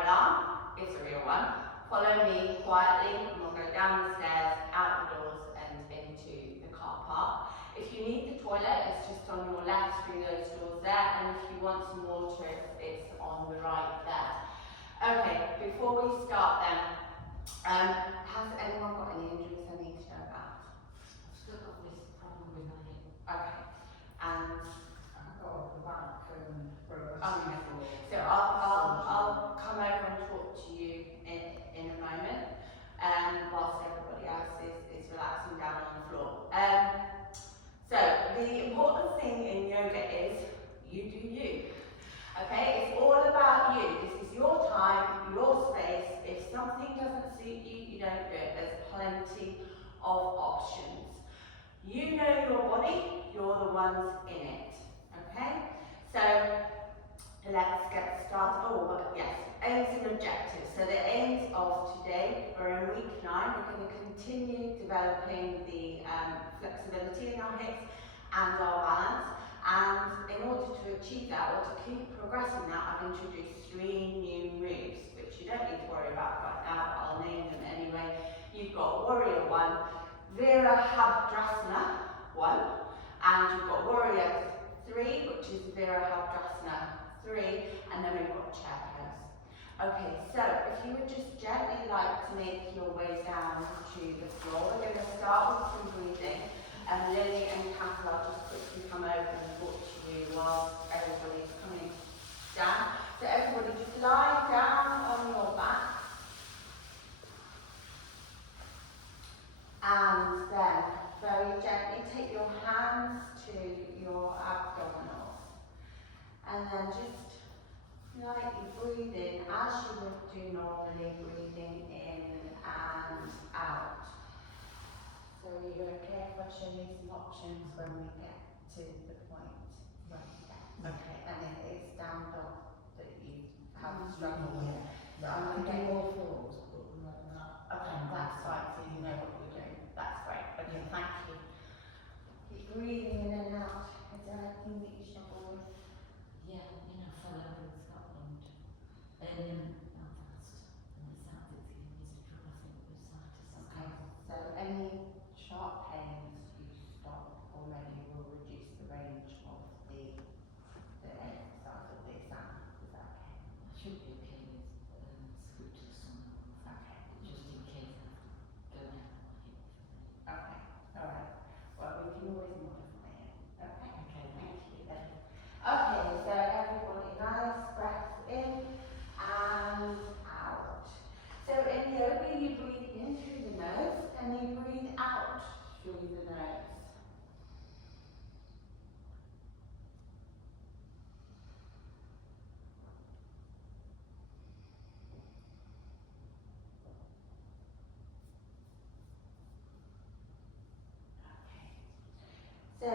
fire alarm is a real one. Follow me quietly and we'll go down the stairs, out the doors and into the car park. If you need the toilet, it's just on your left through those doors there, and if you want some water, it's on the right there. Okay, before we start then, has anyone got any injuries I need to know about? I've still got this problem with my hip. Okay, and I've got the back for a okay. So I'll come over and talk to you in a moment, whilst everybody else is relaxing down on the floor. So the important thing in yoga is you do you. Okay, it's all about you. This is your time, your space. If something doesn't suit you, you don't do it. There's plenty of options. You know your body, you're the ones in it. Okay, so let's get started. Oh, well, yes, aims and objectives. So the aims of today, we're in week 9. We're going to continue developing the flexibility in our hips and our balance. And in order to achieve that, or to keep progressing that, I've introduced 3 new moves, which you don't need to worry about right now, but I'll name them anyway. You've got Warrior 1, Virabhadrasana 1, and you've got Warrior 3, which is Virabhadrasana 3, and then we've got chair pose. Okay, so if you would just gently like to make your way down to the floor, we're going to start with some breathing. And Lily and Hatha, I'll just quickly come over and talk to you while everybody's coming down. So everybody just lie down on your back. And then very gently take your hands to your abdominals. And then just lightly breathe in as you would do normally, breathing in and out. So you're okay if I show you some options when we get to the point right there. Okay, and if it's down dog that you have struggled with. So I'm going to get all fours, but like that. Okay, that's fine, so you know what you're doing. That's great. Okay, thank you. Keep breathing in and out. Is there anything that you struggle with? Yeah, you know, I fell over in Scotland. Belfast. And the south it's giving me some trouble, I think, with sciatis. Okay, so any sharp pains you stop already will reduce the range of the exercise of the exam. Is that okay? I should be okay with scoot to the sun. Okay. Just in case I have to go out on my hip. Okay, alright. Well, we can always modify it. Okay, Okay. thank you then. Okay, so everybody, nice breath in and out. So in yoga, you breathe in through the nose and you breathe out through the nose. Okay. So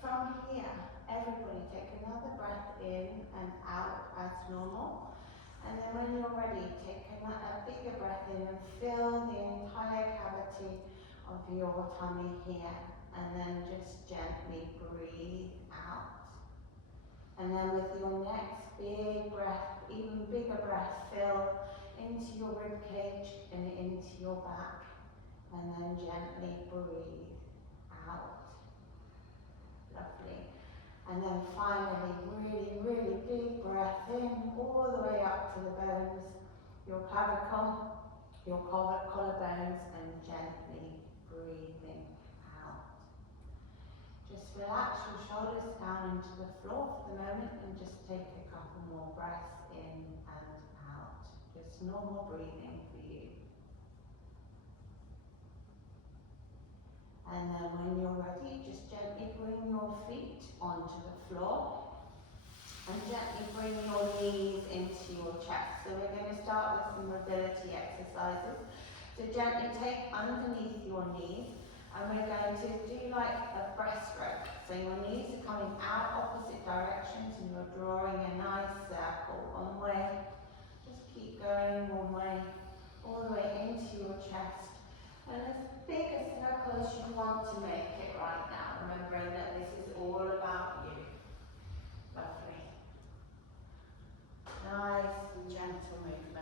from here, everybody take another breath in and out as normal. And then when you're ready, take a bigger breath in and fill the entire cavity of your tummy here. And then just gently breathe out. And then with your next big breath, even bigger breath, fill into your rib cage and into your back. And then gently breathe out. Lovely. And then finally, really, really big breath in, all the way up to the bones, your clavicle, your collarbones, and gently breathing out. Just relax your shoulders down into the floor for the moment and just take a couple more breaths in and out. Just normal breathing for you. And then when you're ready, just gently bring your feet onto the floor and gently bring your knees into your chest. So we're going to start with some mobility exercises. So gently take underneath your knees and we're going to do like a breaststroke. So your knees are coming out opposite directions and you're drawing a nice circle one way. Just keep going one way, all the way into your chest. And as big a circle as you want to make it right now, remembering that this is all about you. Lovely. Nice and gentle movement.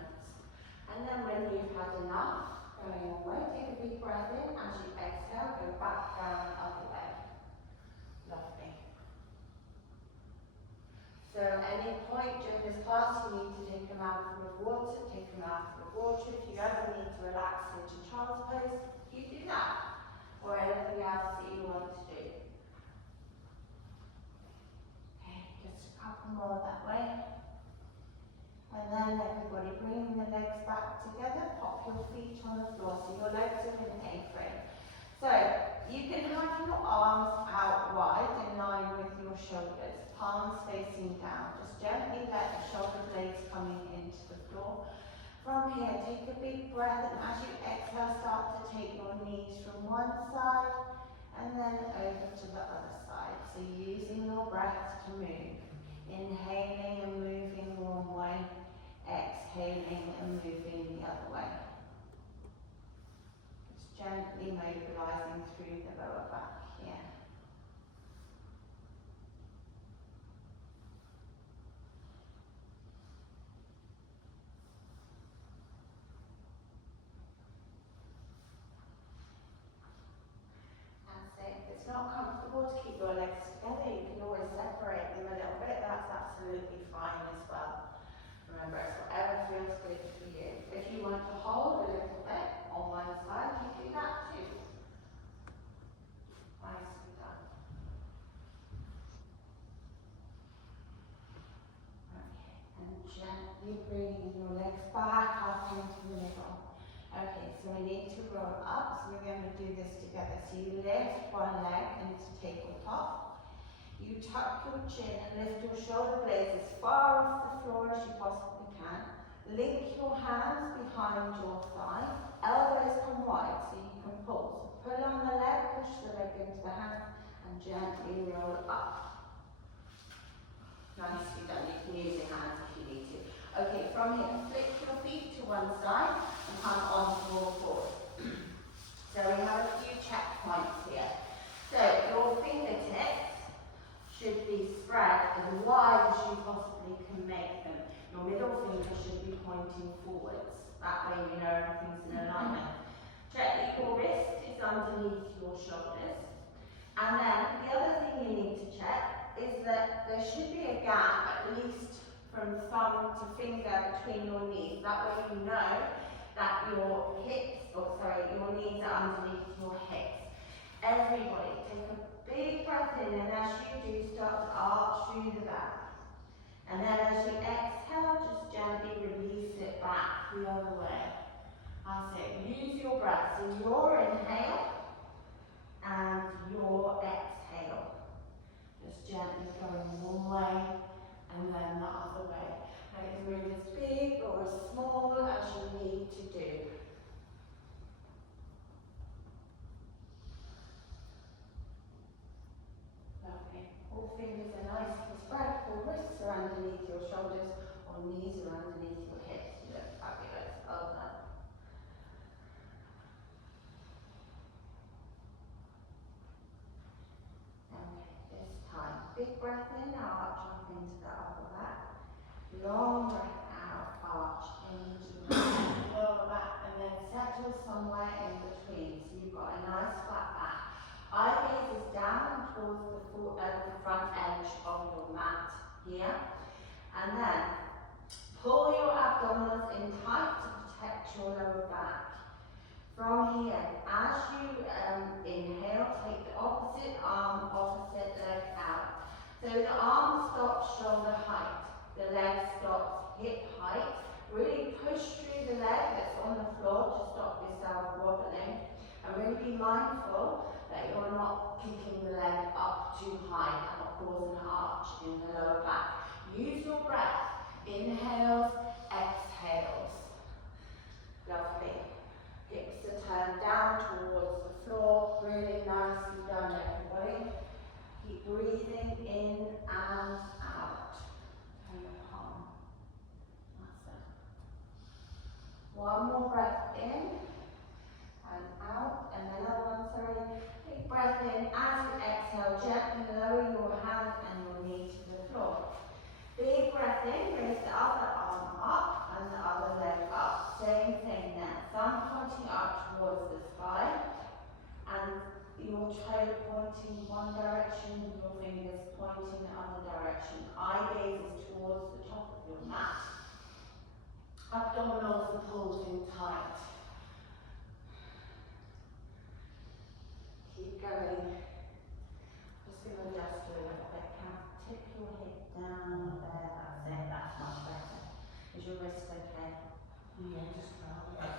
with water, take a mouthful of water. If you ever need to relax into child's pose, you do that, or anything else that you want to do. Okay, just a couple more that way. And then everybody bring the legs back together, pop your feet on the floor so your legs are in A-frame. So you can have your arms out wide in line with your shoulders, palms facing down. Just gently let the shoulder blades coming into the floor. From here, take a big breath, and as you exhale, start to take your knees from one side and then over to the other side. So using your breath to move. Inhaling and moving one way, exhaling and moving the other way. Just gently mobilizing through the lower back here. That's it. If it's not comfortable to keep your legs together, you can always separate them a little bit. That's absolutely fine as well. Remember, it's whatever feels good for you. If you want to hold a little bit on one side, you do that too. Nicely done. Okay, and gently bringing your legs back up into the middle. Okay, so we need to roll up, so we're going to do this together. So you lift one leg into tabletop. You tuck your chin and lift your shoulder blades as far off the floor as you possibly can. Link your hands behind your thigh. Elbows come wide so you can pull. So pull on the leg, push the leg into the hand, and gently roll up. Nicely done. You can use your hands if you need to. Okay, from here, flick your feet to one side and come onto your forward. So we have a few checkpoints here. So your fingertips should be spread as wide as you possibly can make them. Your middle finger should be pointing forwards. That way you know everything's in alignment. Check that your wrist is underneath your shoulders. And then the other thing you need to check is that there should be a gap at least from thumb to finger between your knees. That way you know that your your knees are underneath your hips. Everybody, take a big breath in, and as you do, start to arch through the back. And then as you exhale, just gently release it back the other way. That's it. Use your breath. So your inhale and your exhale. Just gently going one way and then the other way. Make the move as big or as small as you need to do. Lovely. All fingers are nice and spread, or wrists are underneath your shoulders, or knees are underneath your hips. You look fabulous. Well done. Okay, this time. Big breath in, arch up into the upper back. Long breath out, arch into the lower back, and then settle somewhere in between. So you've got a nice flat back. Eye gaze is down towards the front edge of your mat here. And then pull your abdominals in tight to protect your lower back. From here, as you inhale, take the opposite arm, opposite leg out. So the arm stops shoulder height, the leg stops hip height. Really push through the leg that's on the floor to stop yourself wobbling. And really be mindful that you're not kicking the leg up too high and not causing an arch in the lower back. Use your breath. Inhales, exhales. Lovely. Hips are turned down towards the floor. Really nicely done, everybody. Keep breathing in and out. Turn your palm. That's it. One more breath in and out, and another one, sorry. Big breath in. As you exhale, gently lower your hand and your knee to the floor. Big breath in, raise the other arm up and the other leg up. Same thing there. Thumb pointing up towards the sky and your toe pointing one direction, your fingers pointing the other direction. Eye gaze is towards the top of your mat. Abdominals are pulled in tight. Keep going. Just going to adjust a little bit. Tip your hip down there. That's it. That's much better. Is your wrist okay? Yeah, just about.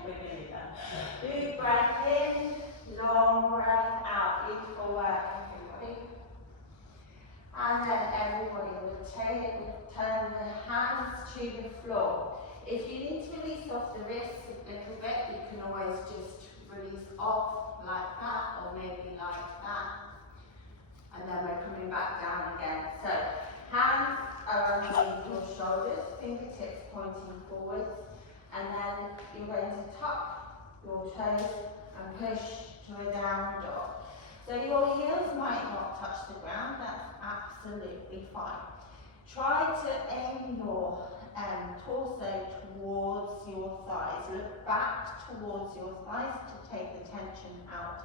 We're nearly done. Big breath in, long breath out. Beautiful work, everybody. And then everybody will turn the hands to the floor. If you need to release off the wrists a little bit, you can always just release off like that, or maybe like that. And then we're coming back down again. So, hands are underneath your shoulders, fingertips pointing forwards, and then you're going to tuck your toes and push to a down dog. So your heels might not touch the ground, that's absolutely fine. Try to aim your torso towards your thighs. Look back towards your thighs to take the tension out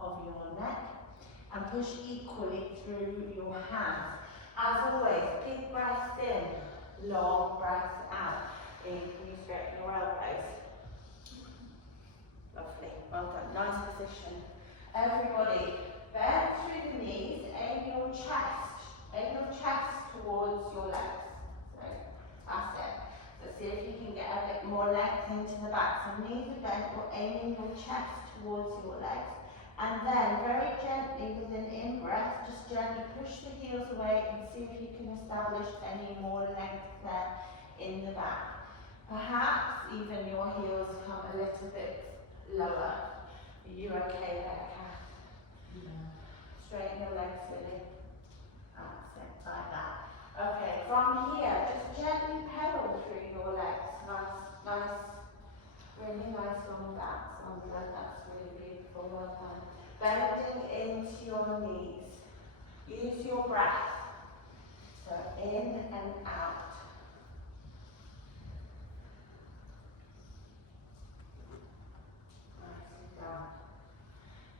of your neck, and push equally through your hands. As always, big breath in, long breath out. Can you straighten your elbows? Lovely, well done, nice position. Everybody, bend through the knees, aim your chest towards your legs. So, that's it. So see if you can get a bit more length into the back. So knees are bent, or aiming your chest towards your legs. And then, very gently, with an in-breath, just gently push the heels away and see if you can establish any more length there in the back. Perhaps even your heels come a little bit lower. Are you okay there, Kath? Yeah. Straighten your legs, Lily. That's it, like that. Okay, from here, just gently pedal through your legs. Nice, really nice long back, Sandra. That's really beautiful, well done. Bending into your knees. Use your breath. So in and out. Nicely done.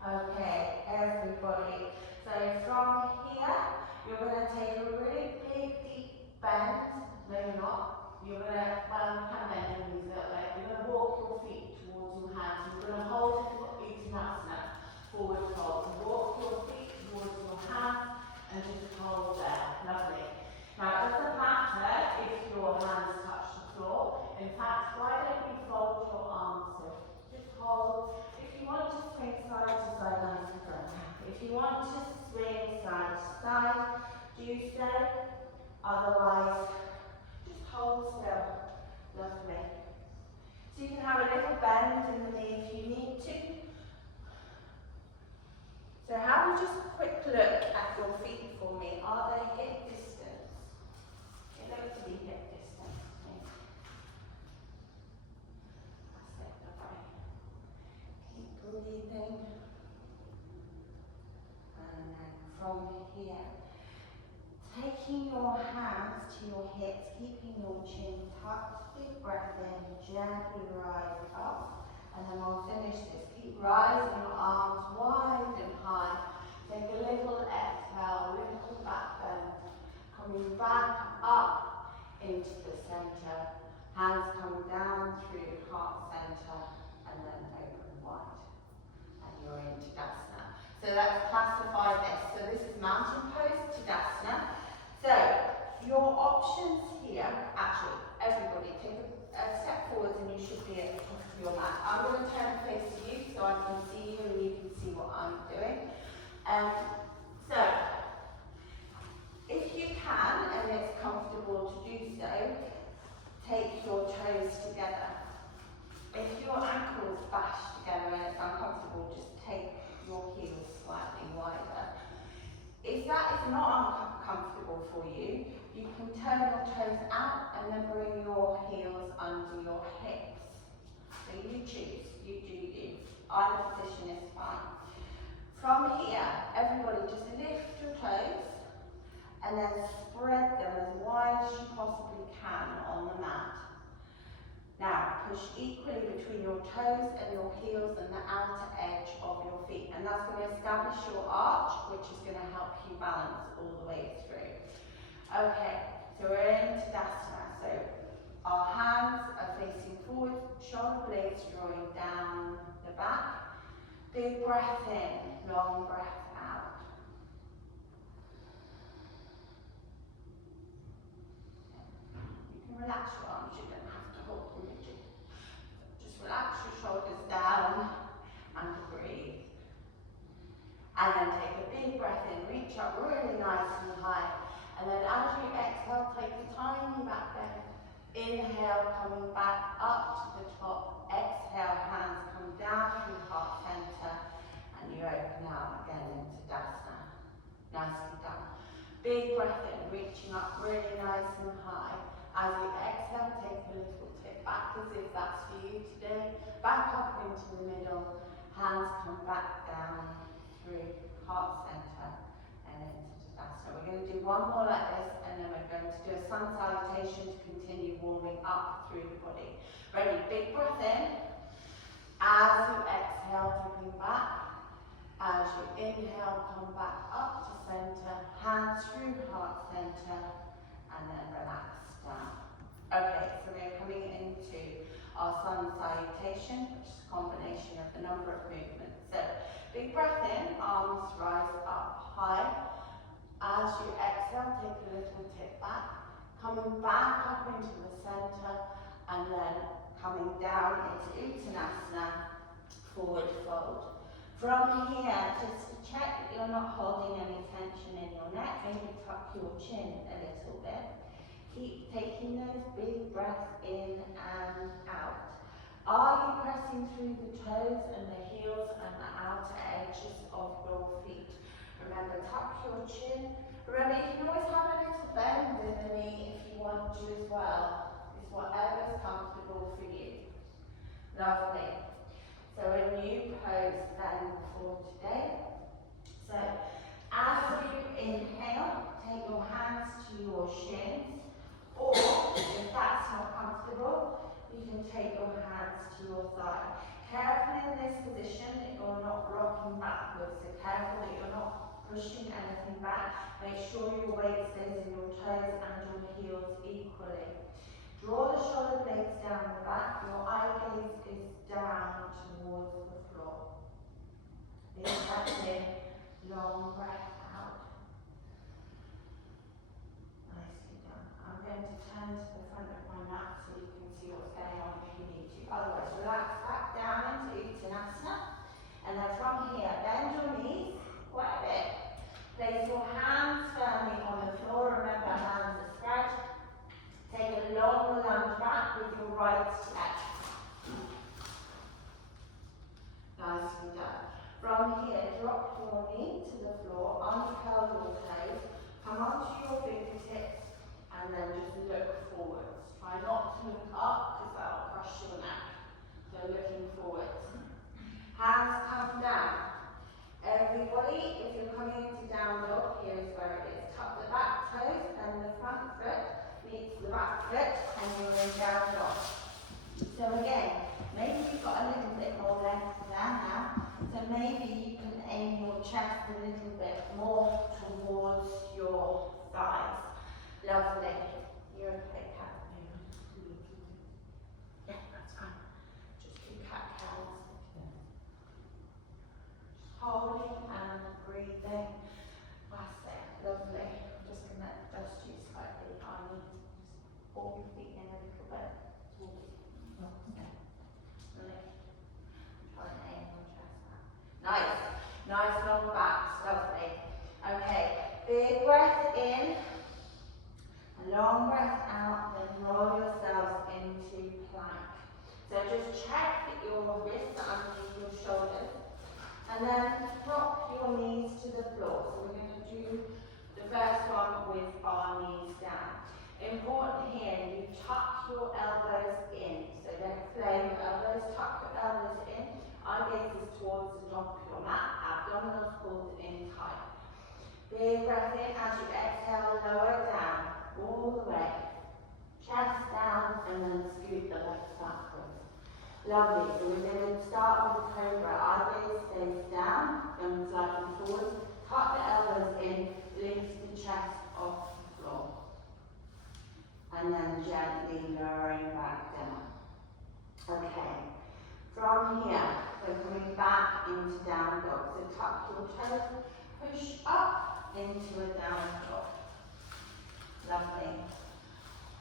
Okay, everybody. So from here, you're going to take a really big, deep bend. No, you're not. You're going to, well, you can bend your knees that way. You're going to walk your feet towards your hands. You're going to hold Uttanasana, forward fold. Walk your feet towards your hands and just hold there. Lovely. Now, it doesn't matter if your hands touch the floor. In fact, why don't you fold your arms in? Just hold. If you want to swing side to side, nicely done. If you want to swing side to side, do so. Otherwise, just hold still. Lovely. So you can have a little bend in the knee if you need to. So have a just quick look at your feet for me. Are they hip distance? It looks to be hip distance. That's it, lovely. Keep breathing. And then from here, taking your hands to your hips, keeping your chin tucked, big breath in, gently rise up, and then we'll finish this. Keep rising your arms wide and high. Take a little exhale, little back bend, coming back up into the center. Hands come down through heart center, and then open wide. And you're in Tadasana. So let's classify this. So this is mountain pose, Tadasana. So your options here, actually, everybody take a step forward and you should be at the top of your mat. I'm going to turn face to you so I can see you and you can see what I'm doing. So, if you can, and it's comfortable to do so, take your toes together. If your ankles bash together and it's uncomfortable, just take your heels slightly wider. If that is not uncomfortable for you, you can turn your toes out and then bring your heels under your hips. So you choose, you do you. Either position is fine. From here, everybody just lift your toes and then spread them as wide as you possibly can on the mat. Now, push equally between your toes and your heels and the outer edge of your feet. And that's going to establish your arch, which is going to help you balance all the way through. Okay, so we're in Tadasana. So our breath in, long breath out. You can relax your arms, you don't have to hold them rigid. Just relax your shoulders down and breathe. And then take a big breath in, reach up really nice and high. And then as you exhale, take a tiny back bend. Inhale, coming back up to the top. Exhale, hands come down through heart center. And you open out again into Dasana. Nicely done. Big breath in, reaching up really nice and high. As you exhale, take a little tip back as if that's for you today. Back up into the middle. Hands come back down through heart center and into Tadasana. We're going to do one more like this and then we're going to do a sun salutation to continue warming up through the body. Ready? Big breath in. As you exhale, tipping back. As you inhale, come back up to center. Hands through heart center and then relax down. Okay, so we're coming into our sun salutation, which is a combination of a number of movements. So, big breath in, arms rise up high. As you exhale, take a little tip back. Coming back up into the center and then coming down into Uttanasana, forward fold. From here, just to check that you're not holding any tension in your neck, maybe tuck your chin a little bit. Keep taking those big breaths in and out. Are you pressing through the toes and the heels and the outer edges of your feet? Remember, tuck your chin. Remember, you can always have a little bend in the knee if you want to as well. It's whatever's comfortable for you. Lovely. So a new pose then for today. So as you inhale, take your hands to your shins. Or, if that's not comfortable, you can take your hands to your thigh. Careful in this position that you're not rocking backwards. So careful that you're not pushing anything back. Make sure your weight stays in your toes and your heels equally. Draw the shoulder blades down the back. Your eye gaze is down towards the floor. Big breath in, long breath out. Nicely done. I'm going to turn to the front of my mat so you can see what's going on if you need to. Otherwise, relax back down into Uttanasana. And then from here, bend your knees quite a bit. Place your hands firmly on the floor. Remember, hands are spread. Take a long lunge back with your right leg. Nicely done. From here, drop your knee to the floor, uncurl your toes, come onto your fingertips, and then just look forwards. Try not to look up because that will crush your neck. So looking forwards. Hands come down. Everybody, if you're coming into down dog, here is where it is. Tuck the back toes and the front foot meets the back foot and you're in down dog. So again, maybe you've got a little bit more length there now. So maybe you can aim your chest a little bit more towards your thighs. Lovely. You're okay, Kat? Yeah, that's fine. Just do cat cows. Holding and breathing. That's it. Lovely. I'm just going to adjust you slightly. I need to just pull your feet in a little bit. Okay. Really. Try and aim your chest out. Nice. Nice long backs. Lovely. Okay. Big breath in. Long breath out. Then roll yourselves into plank. So just check that your wrists are underneath your shoulders. And then drop your knees to the floor. So we're going to do the first one with our knees down. Important here, you tuck your elbows in. So don't flare your elbows, tuck your elbows in. Eye gaze is towards the top of your mat. Abdominals pulled in tight. Big breath in. As you exhale, lower down all the way. Chest down and then scoot the legs backwards. Lovely. So we're going to start with cobra. Eye gaze stays down and slightly forward. Tuck the elbows in, lift the chest off the floor. And then gently lowering back down. Okay. From here, so coming back into down dog. your toes, push up into a down dog. Lovely.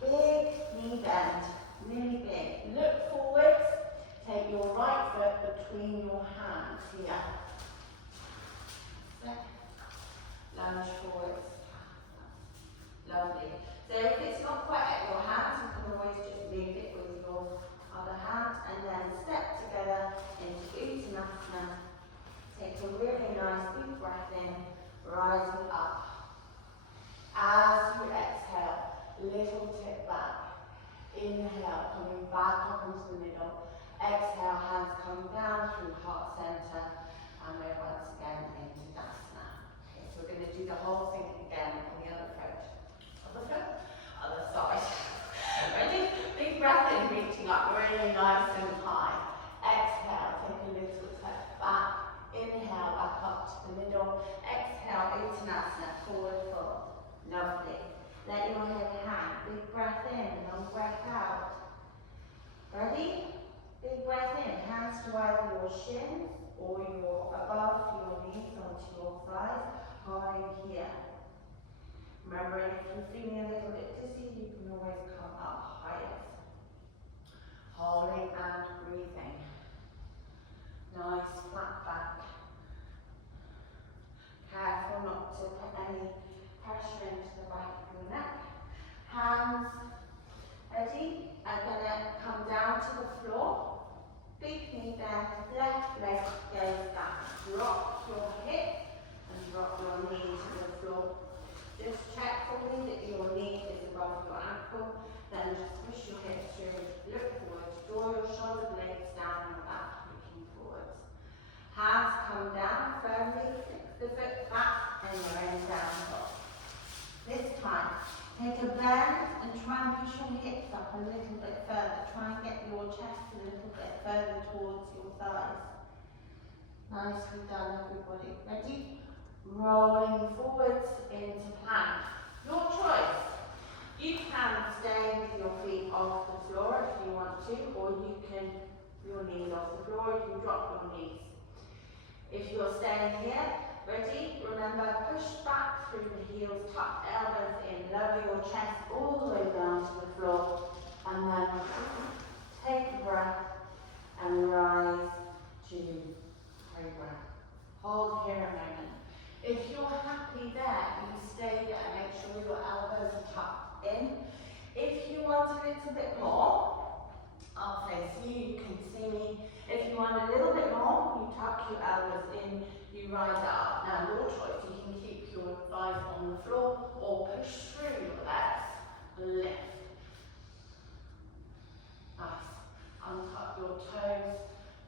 Big knee bend, really big. Look forwards, take your right foot between your hands here. Lunge forwards. Lovely. So if it's not quite at your hands, you can always just move it with your other hand and then step together into Uttanasana. Take a really nice deep breath in, rising up. As you exhale, little tip back. Inhale, coming back up into the middle. Exhale, hands come down through heart center. And we're once again into Dasana. Okay, so we're going to do the whole thing again on the other foot. Other foot? Other side. Ready? Big breath in, reaching up really nice and high. Exhale, take a little step back. Inhale, back up to the middle. Exhale, Uttanasana, forward fold. Lovely. Let your head hang. Big breath in, long breath out. Ready? Big breath in. Hands to either your shins or your above your knees onto your thighs. High here. Remembering if you're feeling a little bit dizzy, you can always come up higher. Holding and breathing. Nice flat back. Careful not to put any pressure into the back of your neck. Hands ready. I'm going to come down to the floor. Big knee bend, left leg goes down. Drop your hip and drop your knee to the floor. Just check for me that your knee is above your ankle. Then just push your hips through, look forward, draw your shoulder blades down and back, looking forwards. Hands come down firmly, fix the foot back and you're in down dog. This time, take a bend and try and push your hips up a little bit further. Try and get your chest a little bit further towards your thighs. Nicely done, everybody. Ready? Rolling forwards into plank. Your choice. You can stay with your feet off the floor if you want to, or you can, your knees off the floor, you can drop your knees. If you're staying here, ready? Remember, push back through the heels, tuck elbows in, lower your chest all the way down to the floor, and then take a breath and rise to cobra. Hold here a moment. If you're happy there, you stay there. Make sure your elbows are tucked in. If you want a little bit more, I'll face you, you can see me. If you want a little bit more, you tuck your elbows in, you rise up. Now your choice, you can keep your thighs on the floor or push through your legs and lift. Nice. Untuck your toes,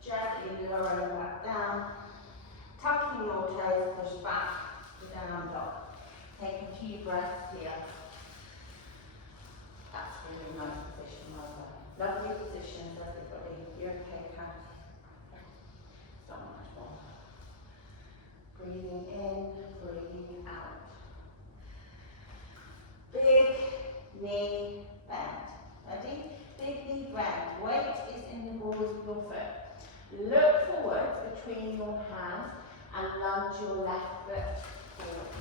gently lower them back down. Tucking your toes, push back to down dog. Take a few breaths here. That's a really nice position, well done. Lovely positions, everybody. You're okay, Kat? So much more. Breathing in, breathing out. Big knee bend. Ready? Big knee bend. Weight is in the balls of your foot. Look forward between your hands and lunge your left foot forward.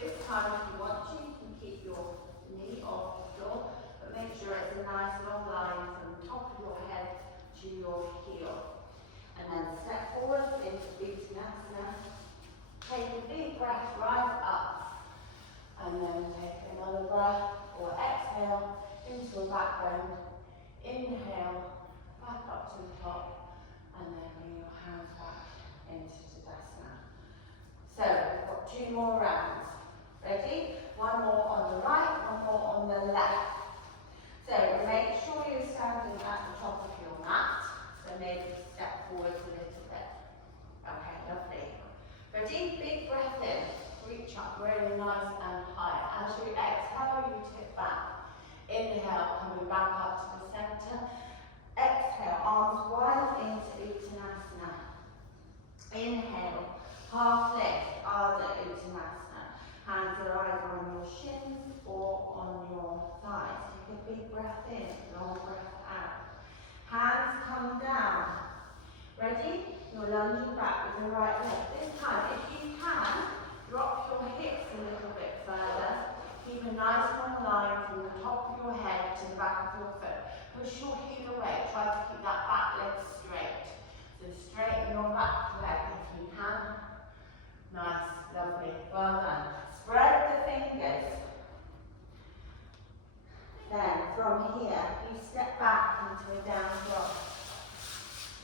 This time, if you want to, you can keep your knee off the floor, but make sure it's a nice long line from the top of your head to your heel. And then step forward into Uttanasana. Take a big breath right up. And then take another breath or exhale into a back bend. Inhale, back up to the top, and then bring your hands back into Tadasana. So we've got 2 more rounds. Ready? One more on the right, one more on the left. So make sure you're standing at the top of your mat. So maybe step forwards a little bit. Okay, lovely. Ready? Big breath in. Reach up really nice and high. As you exhale, you tip back. Inhale, coming back up to try to keep that back leg straight. So straighten your back leg if you can. Nice, lovely, well done. Spread the fingers. Then from here, you step back into a down dog.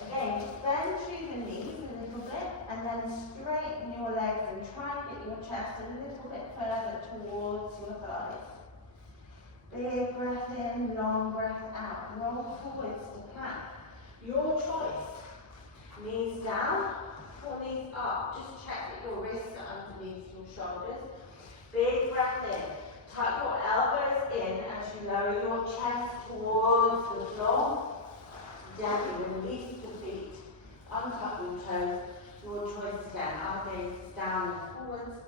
Again, bend through the knees a little bit and then straighten your legs and try and get your chest a little bit further towards your thighs. Big breath in, long breath out. Roll forwards to plank. Your choice. Knees down or knees up. Just check that your wrists are underneath your shoulders. Big breath in. Tuck your elbows in as you lower your chest towards the floor. Gently release the feet. Untuck your toes. Your choice again. Our gaze is down and forwards.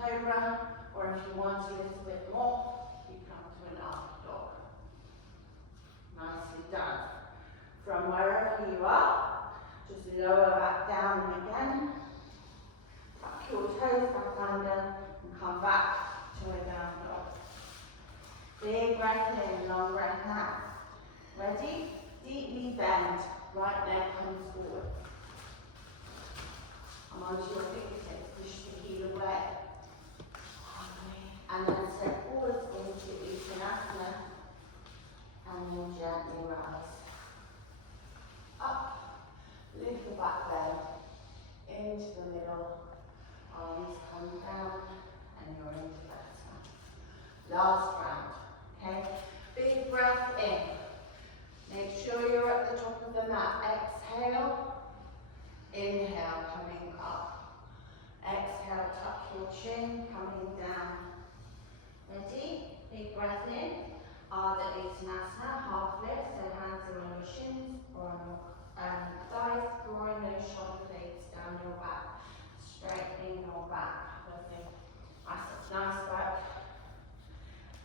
Cobra. Or if you want a little bit more, you come to an up dog. Nicely done. From wherever you are, just lower back down again. Tuck your toes back under and come back to a down dog. Big breath in, long breath out. Ready? Deeply bend. Right leg comes forward. Come onto your fingertips, push the heel away. And then step forward into Uttanasana. And you'll gently rise. Up, lift the back leg into the middle, arms come down, and you're into that one. Last round, okay? Big breath in. Make sure you're at the top of the mat. Exhale, inhale, coming up. Exhale, tuck your chin, coming down. Ready? Big breath in. Ardha Uttanasana, half lift, so hands are on your shins or on your thighs, drawing those shoulder blades down your back, straightening your back. Lovely. Nice work.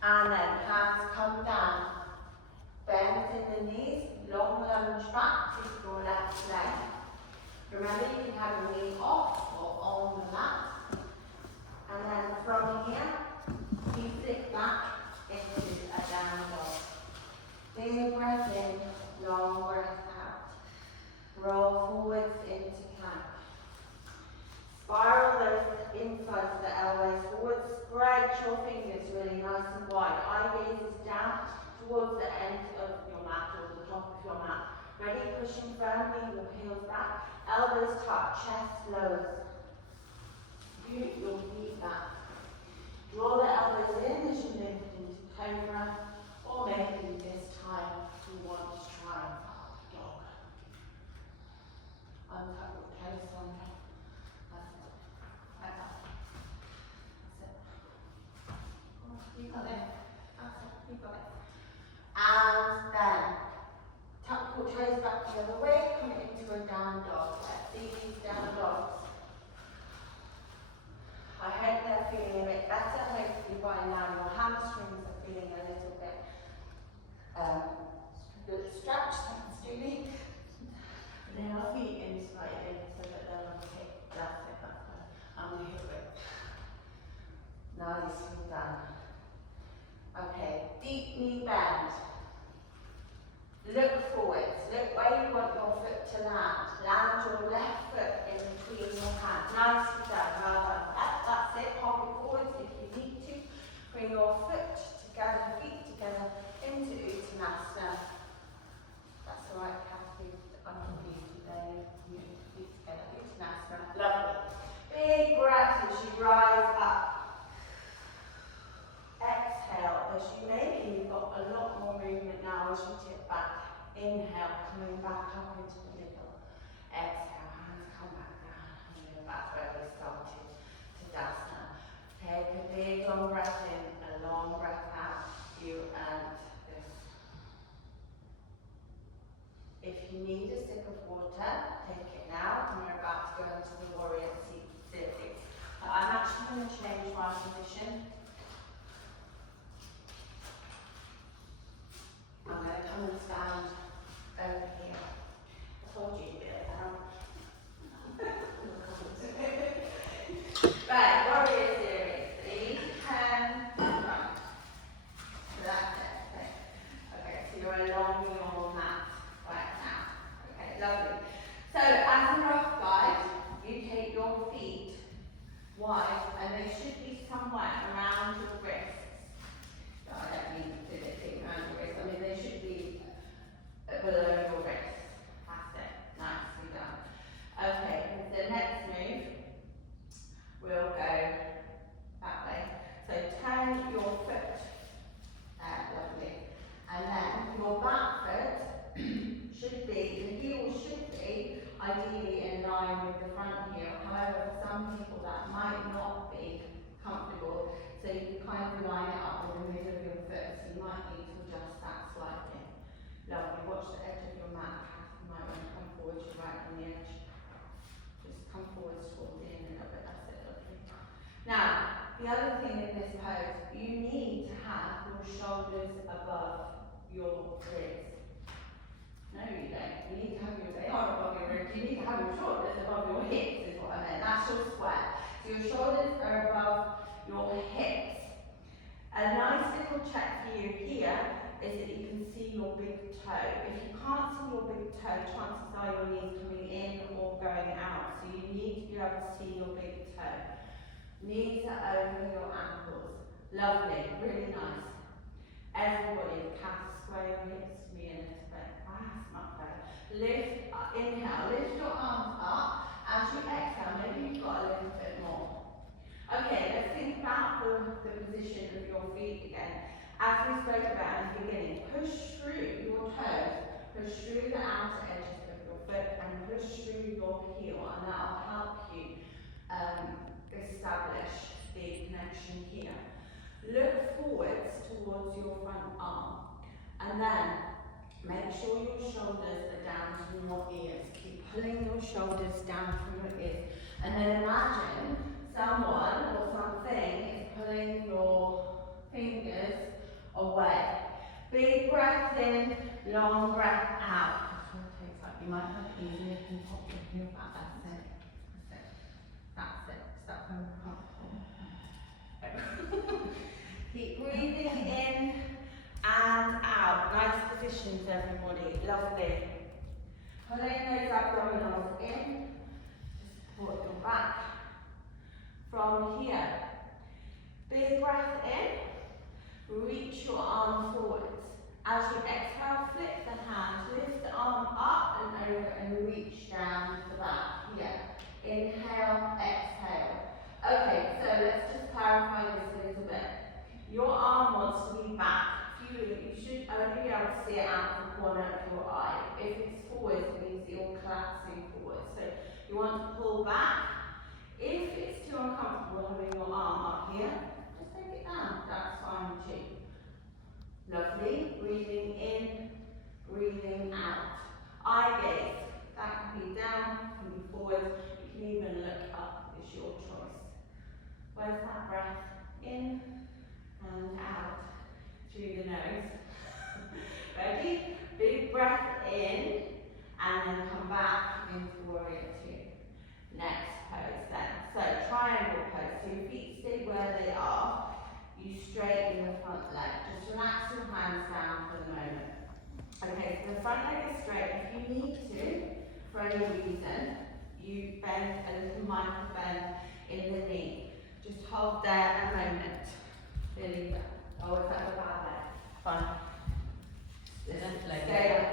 And then hands come down. Bend in the knees, long lunge back to your left leg. Remember, you can have your knee off or on the mat. And then from here, you flick back into a down dog. Big breath in, long breath out. Roll forwards into plank. Spiral those insides of the elbows forward. Spread your fingers really nice and wide. Eye gaze is down towards the end of your mat or the top of your mat. Ready? Pushing firmly, your heels back. Elbows touch, chest lowers. You'll need that. Draw the elbows in as you lift into cobra, or maybe this time you want to try up dog. Untuck your toes, Sandra. That's it. Like that. That's it. Oh, you got it. That's it. You got it. And then tuck your toes back the other way, come into a down dog. Let's see these down dogs. I hope they're feeling a bit better. Hopefully by now your hamstrings are feeling a little bit stretched, thanks Julie. Bring our feet in slightly so that they're on the hip. That's it, that's good. And the hip width. Nicely done. Okay, deep knee bend. Look forwards. Look where you want your foot to land. Land your left foot in between your hands. Nicely done. Well done. That's it. Pop it forwards if you need to. Bring your foot together, feet together into Uttanasana. That's all right, Kathy. Underneath you there. You feet together. Uttanasana. Lovely. Big breath as you rise up. Exhale as you maybe you've got a lot more movement now as you tip back. Inhale, coming back up into the middle. Exhale, hands come back down. And then that's where we started. Tadasana. Take a big long breath in, a long breath out. You earned this. If you need a sip of water, take it now. And we're about to go into the warrior seat. I'm actually going to change my position. I'm going to come and stand over here. I told you you'd be down. Right, warrior series. 3, 10, 1. So that's it. Okay, so you're along your mat. Right, ideally in line with the front heel. However, for some people that might not be comfortable, so you can kind of line it up with the middle of your foot, so you might need to adjust that slightly. Lovely, watch the edge of your mat. You might want to come forward, you're right on the edge. Just come forward towards the end a little bit, that's it, lovely. Now, the other thing in this pose, you need to have your shoulders above your ribs. No, you don't. You need to have they are above your ribs. You need to have your shoulders above your hips, is what I meant. That's your square. So your shoulders are above your hips. A nice little check for you here is that you can see your big toe. If you can't see your big toe, chances are your knees coming in or going out. So you need to be able to see your big toe. Knees are over your ankles. Lovely, really nice. Everybody, cat square your hips to me a little bit. That's much better. Lift, inhale, lift your arms up. As you exhale, maybe you've got a little bit more. Okay, let's think about the position of your feet again. As we spoke about in the beginning, push through your toes, push through the outer edges of your foot and push through your heel, and that will help you establish the connection here. Look forwards towards your front arm, and then make sure your shoulders are down to your ears. Keep pulling your shoulders down from your ears, and then imagine someone or something is pulling your fingers away. Big breath in, long breath out. You might have to easier if you pop your back. That's it. That's it. That's it. Stop uncomfortable. Keep breathing in and out. Nice positions, everybody. Lovely. Pulling those abdominals in to support your back. From here, big breath in, reach your arm forwards. As you exhale, flip the hands, lift the arm up and over and reach down to the back. Here, inhale, exhale. Okay, so let's just clarify this a little bit. Your arm wants to be back. You should only be able to see it out of the corner of your eye. If it's forwards, it means that you're collapsing forward. So you want to pull back. If it's too uncomfortable having your arm up here, just take it down. That's fine too. Lovely. Breathing in, breathing out. Eye gaze. That can be down, can be forward. You can even look up. It's your choice. Where's that breath? In and out through the nose. Ready? Big breath in and then come back into warrior two. Next pose then. So triangle pose. So your feet stay where they are. You straighten the front leg. Just relax your hands down for the moment. Okay, so the front leg is straight. If you need to, for any reason, you bend a little micro bend in the knee. Just hold there a moment. Really. Oh, is that the bad leg? Fine. Stay up.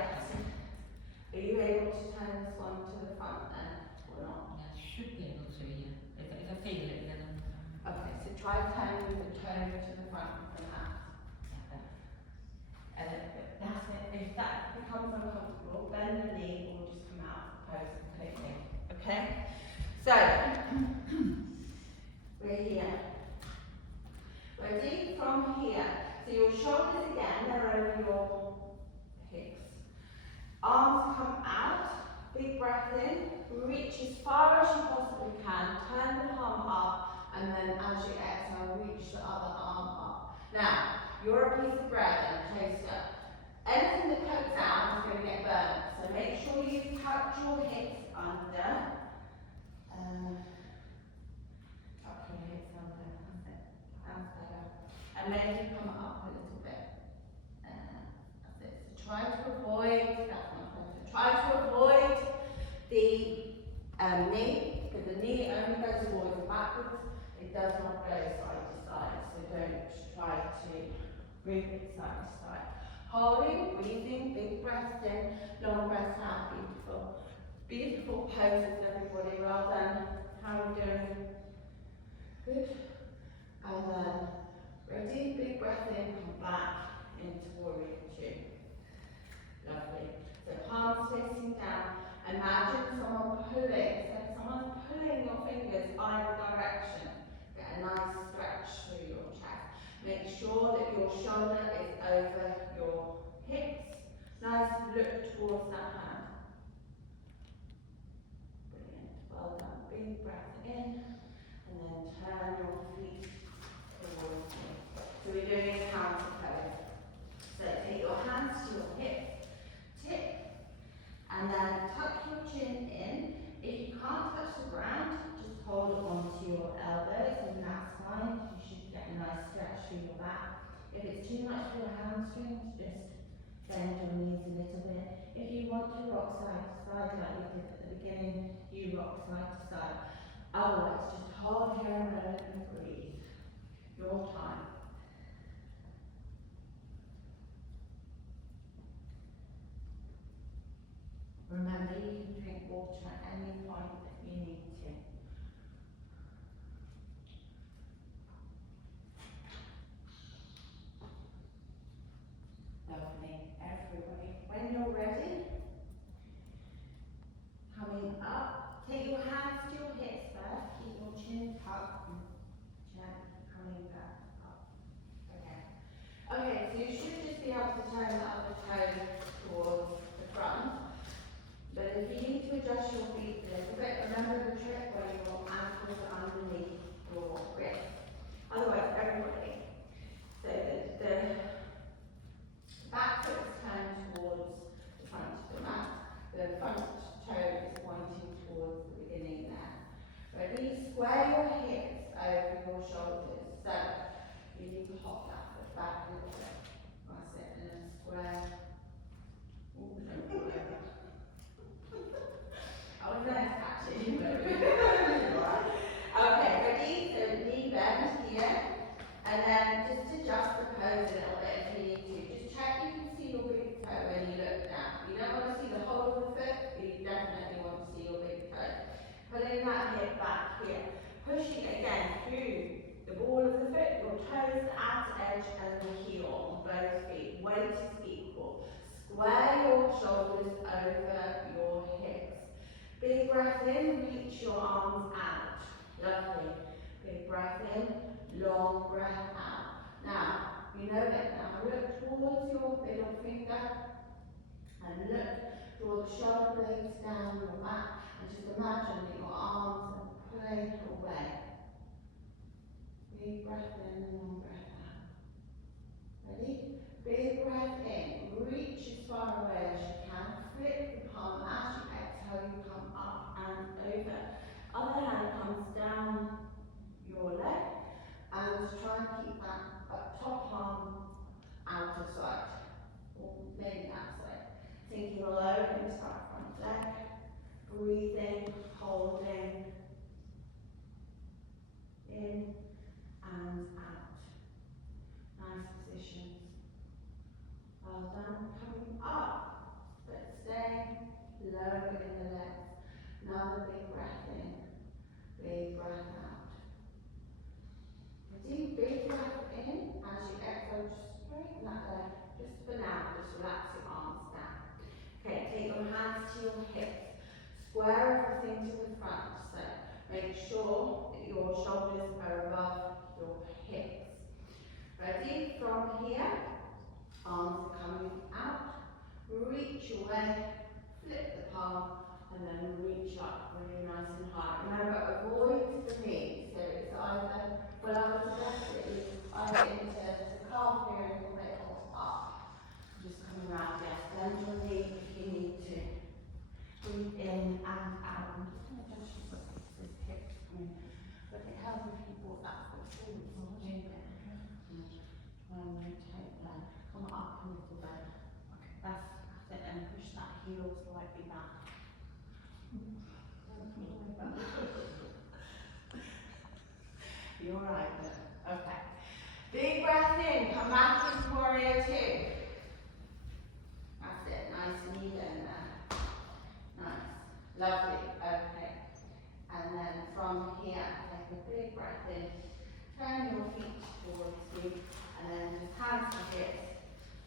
Are you able to turn this one to the front then, or not? I should be able to, yeah. If I feel it, then Okay, so try turning the toe to the front of the mat. That's it. If that becomes uncomfortable, bend the knee or just come out of the pose completely. Okay? So, we're here. Ready? From here. So your shoulders again, they're over your hips. Arms come out. Big breath in. Reach as far as you possibly can. Turn the palm up. And then as you exhale, reach the other arm up. Now, you're a piece of bread and a toaster. Anything that cooks out is going to get burnt. So make sure you tuck your hips under. Tuck your hips under. That's it. Hands better. And then you come up a little bit. That's it. So try to avoid, that's not perfect. Try to avoid the knee, because the knee only goes forwards and backwards. It does not go side to side, so don't try to move it side to side. Holding, breathing, big breaths in, long breaths out. Beautiful. Beautiful poses, everybody. Well done. How are we doing? Good. And then, ready? Big breath in, come back into warrior two. Lovely. So palms facing down, Imagine someone pulling, so someone's pulling your fingers either direction. Get a nice stretch through your chest. Make sure that your shoulder is over your hips. Nice look towards that hand. Brilliant, well done. Big breath in, and then turn your feet towards you. So we're doing a counter pose. So take your hands to your hips, tip, and then tuck your chin in. If you can't touch the ground, just hold onto your elbows, and that's fine. You should get a nice stretch through your back. If it's too much for your hamstrings, just bend your knees a little bit. If you want to rock side to side like we did at the beginning, you rock side to side. Otherwise, just hold here a moment and breathe. Your time. Remember, you can drink water at any point that you need to. Lovely, everybody. When you're ready, coming up, take your hands to your hips first, keep your chin tucked and gently coming back up. Okay. Okay, so you should just be able to turn the other toe towards the front. But if you need to adjust your feet a little bit, remember the trick where your ankles are underneath your wrist. Otherwise, everybody. So the back foot is turned towards the front of the mat. The front toe is pointing towards the beginning there. Ready? Square your hips over your shoulders. So you need to hop that foot back a little bit. That's it. And then square. Ooh, don't fall over. I was going to catch it. Okay, ready? So knee bend here. And then just adjust the pose a little bit if you need to. Just check you can see your big toe when you look down. You don't want to see the whole of the foot, but you definitely want to see your big toe. Pulling that hip back here. Pushing again through the ball of the foot, your toes, the abs edge, and the heel on both feet. Weight is equal. Square your shoulders over your hips. Big breath in, reach your arms out. Lovely. Big breath in, long breath out. Now, you know that now. Look towards your middle finger and look towards the shoulder blades down your back, and just imagine that your arms are pulling away. Big breath in and long breath out. Ready? Big breath in. Reach as far away as you can. Flip the palm as you exhale, you come up and over. Other hand comes down your leg, and try and keep that top arm out of sight, or maybe outside. Sinking low into that front leg, breathing, holding, in and out. Nice positions. Well done. Coming up, but staying low in the legs. Another big breath in, big breath out. Ready? Big breath in. As you exhale, just straighten that leg. Just for now, just relax your arms down. Okay, take your hands to your hips. Square everything to the front. So make sure that your shoulders are above your hips. Ready? From here, arms are coming out. Reach away, flip the palm, and then reach up really nice and high. Remember, avoid the knee. So it's either, well, I would suggest that you either into the calf here a little bit or up. Just coming around, yes. Bend your knee if you need to. Breathe in and out. I'm just going to adjust this hip. But it helps if you brought that foot forward from the gym bit. Try and rotate that. Come up a little bit. Okay, that's it. And push that heel slightly back. You're right then. Okay. Big breath in. Come back into warrior two. That's it. Nice and even there. Nice. Lovely. Okay. And then from here, take a big breath in. Turn your feet towards you. And then just hands to hips.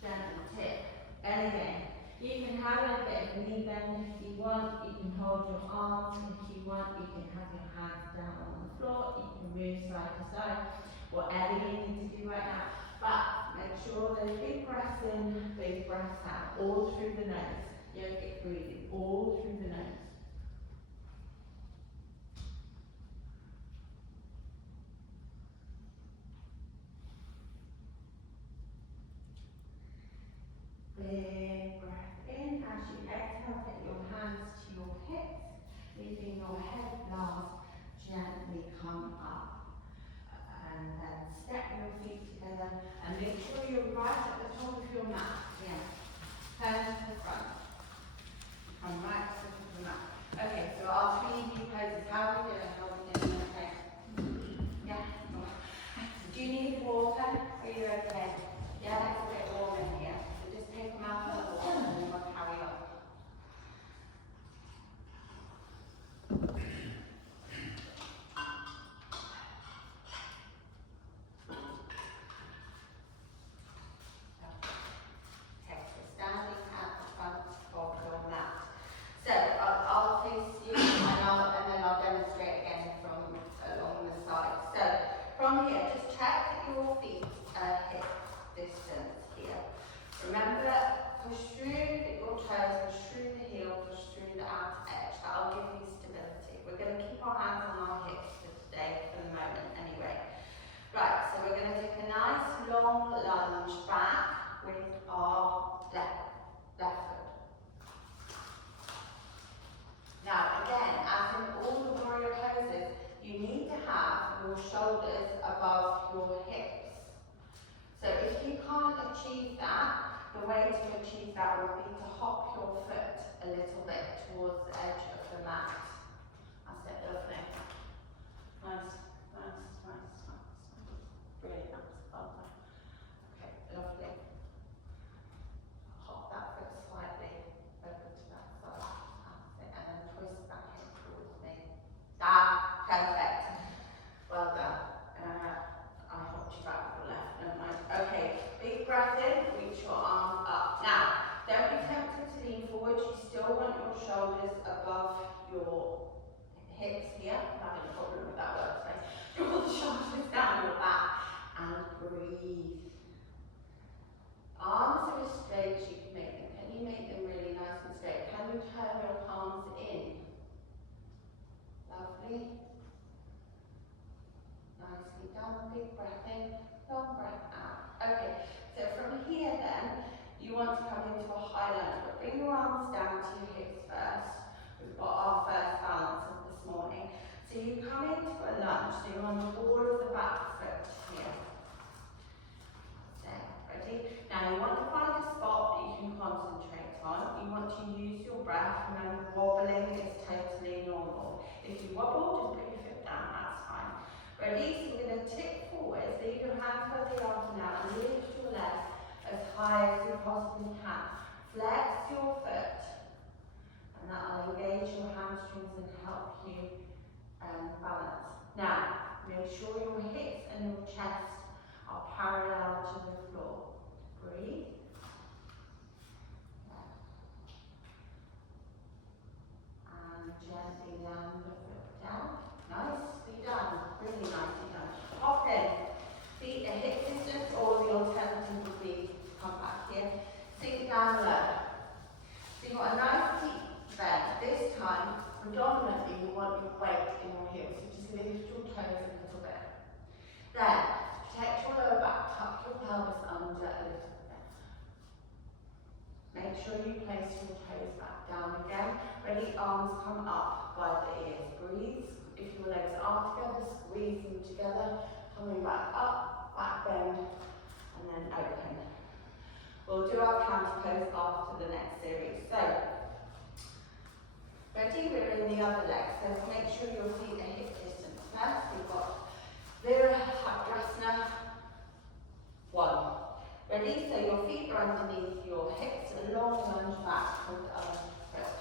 Gentle tip. And again, you can have a bit of a knee bend if you want. You can hold your arms if you want. You can have your hands down on the floor. You can move side to side. Whatever you need to do right now. But make sure those big breaths in, big breaths out, all through the nose. Yogic breathing, all through the nose. Big breath in. As you exhale, take your hands to your hips, leaving your head blast gently come up. And then step your feet together and make sure you're right at the top of your mat. Yeah. Turn to the front. Come right to the top of the mat. Okay, so our 3D poses. How are we doing? How are we doing? Okay. Yeah. Do you need water? Are you okay? Yeah, it's a bit warm in here. So just take them out of the water and we'll carry on. Okay, so standing at the front of your mat. So I'll face you and then I'll demonstrate again from along the side. So from here, just check that your feet are hip distance here. Remember, push through your toes, push through the heel, push through the outer edge. That'll give you stability. We're going to keep our hands on our hips for today, for the moment anyway. Right, so we're going to take a nice long lunge back with our left foot. Now again, as in all the warrior poses, you need to have your shoulders above your hips. So if you can't achieve that, the way to achieve that would be to hop your foot a little bit towards the edge of the mat. That's it, lovely. Nice. Brilliant. Well done. Okay, lovely. Hop that foot slightly over to that side. That's it. And then twist that hip towards me. Ah, perfect. Well done. I hopped you back with the left, never mind. Okay, big breath in, reach your arms up. Now, don't be tempted to lean forward. You still want your shoulders above your hips here. I'm having a problem with that word today. Draw the shoulders down your back and breathe. Arms are as straight as you can make them. Can you make them really nice and straight? Can you turn your palms in? Lovely. Nicely done. Big breath in, long breath out. Okay, so from here then, you want to come into a high lunge, but bring your arms down to your hips first. We've got our first balance of this morning. So you come into a lunge, so you're on the ball of the back foot here. Okay, ready? Now you want to find a spot that you can concentrate on. You want to use your breath. Remember, wobbling is totally normal. If you wobble, just put your foot down, that's fine. Ready? So we're going to tip forwards, leave your hands where they are for now, and lift your legs as high as you possibly can. Flex your foot, and that will engage your hamstrings and help you balance. Now, make sure your hips and your chest are parallel to the floor. Breathe. And gently land the foot down. Nicely done. Really nicely done. Hop in. Feet are hip distance, or the alternative would be to come back here. Sink down low. So you've got a nice deep bend. This time, predominantly, you want your weight in your heels. So just lift your toes a little bit. Then, protect your lower back. Tuck your pelvis under a little bit. Make sure you place your toes back down again. Ready? Arms come up by the ears. Breathe. If your legs are together, squeeze them together. Coming back up, back bend, and then open. We'll do our counter pose after the next series. So, ready? We're in the other leg. So make sure your feet are hip distance. First, we've got Virabhadrasana 1. Ready? So your feet are underneath your hips, a long lunge back with the other foot.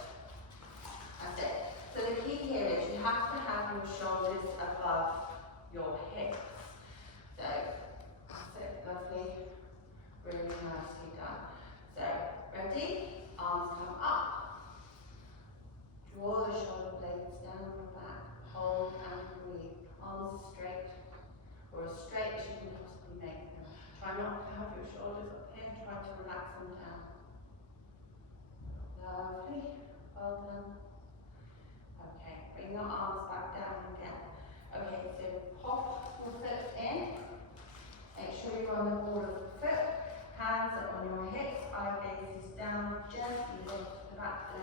That's it. So the key here is you have to have your shoulders above your hips. So that's it, lovely, really nicely done. So ready? Arms come up,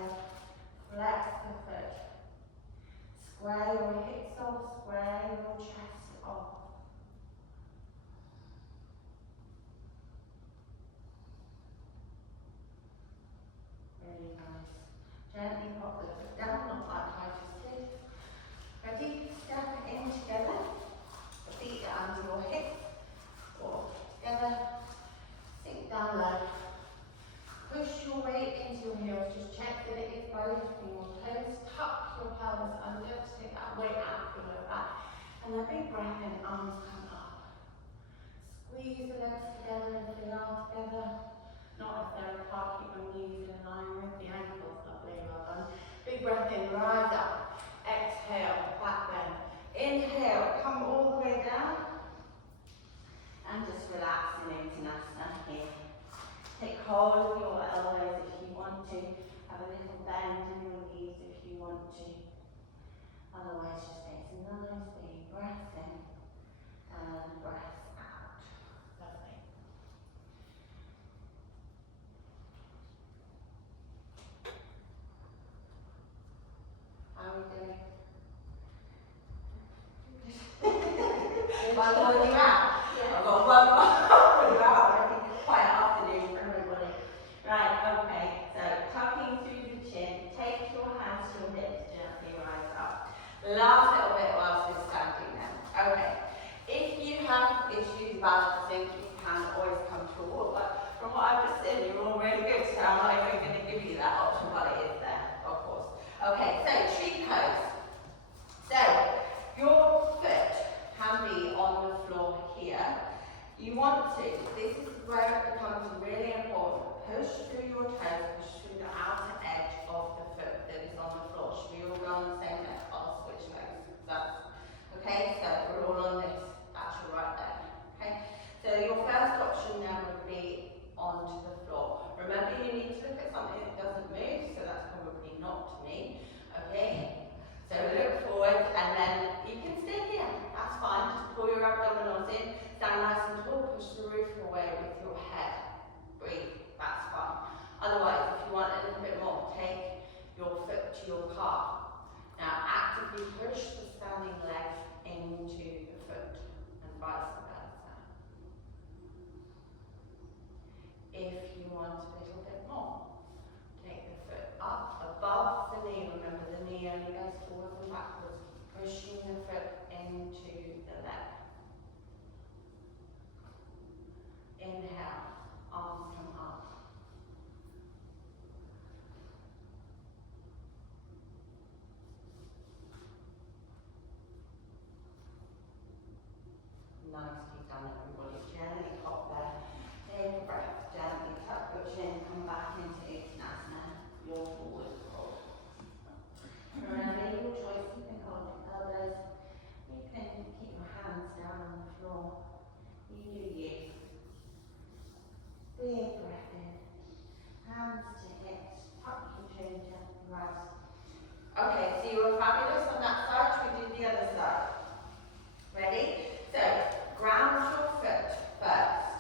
then flex the foot. Square your hips off, square your chest off. Really nice. Gently pop the foot down, not like I just did. Ready? Step in together. The feet are under your hips. Walk together. Sink down low. Push your weight into your heels. Just check that it is both in your toes. Tuck your pelvis under to take that weight out of your lower back. And then big breath in, arms come up. Squeeze the legs together if they are together. Not if they're apart, keep your knees in line with the ankles. Lovely, well done. Big breath in, rise up. Exhale, back bend. Inhale, come all the way down. And just relax in Uttanasana here. Take hold of your elbows if you want to. Have a little bend in your knees if you want to. Otherwise, just take a nice big breath in and breath out. Lovely. How are we doing? I've got you out. I've got one more. You out. I think it's quite an afternoon for everybody. Right, okay. So tucking through the chin, take your hands to your hips, gently rise up. Last little bit whilst we're standing then. Okay. If you have issues balancing, you can always come to a wall. But from what I've just said, you're all really good, so I'm not even going to give you that option, but it is there, of course. Okay, so tree pose. So your foot can be on the floor here. You want to, this is where it becomes really important. Push through your toes, push through the outer edge of the foot that is on the floor. Should we all go on the same leg? I'll switch legs. That's okay, so we're all on this. That's your right leg. Okay? So your first option now would be onto the floor. Remember, you need to look at something that doesn't move, so that's probably not me. Okay? So look forward and then you can stay here. That's fine. Just pull your abdominals in, stand nice and tall, push the roof away with your head. Breathe. That's fine. Otherwise, if you want a little bit more, take your foot to your calf. Now actively push the standing leg into the foot and vice versa. If you want a little bit more, take the foot up above the knee. Remember, the knee only goes forwards and backwards, pushing the foot into the leg. Inhale, arms come up. Nicely done, everybody. Gently pop there. Take a breath. Gently tuck your chin. Come back into Uttanasana. Your forward fold. Remember your choice. You can hold your elbows. You can keep your hands down on the floor. You do you. Big breath in. Hands to hips. Tuck your chin. Gently rise. Okay, so you were fabulous on that side. Should we do the other side? Ready? So, ground your foot first.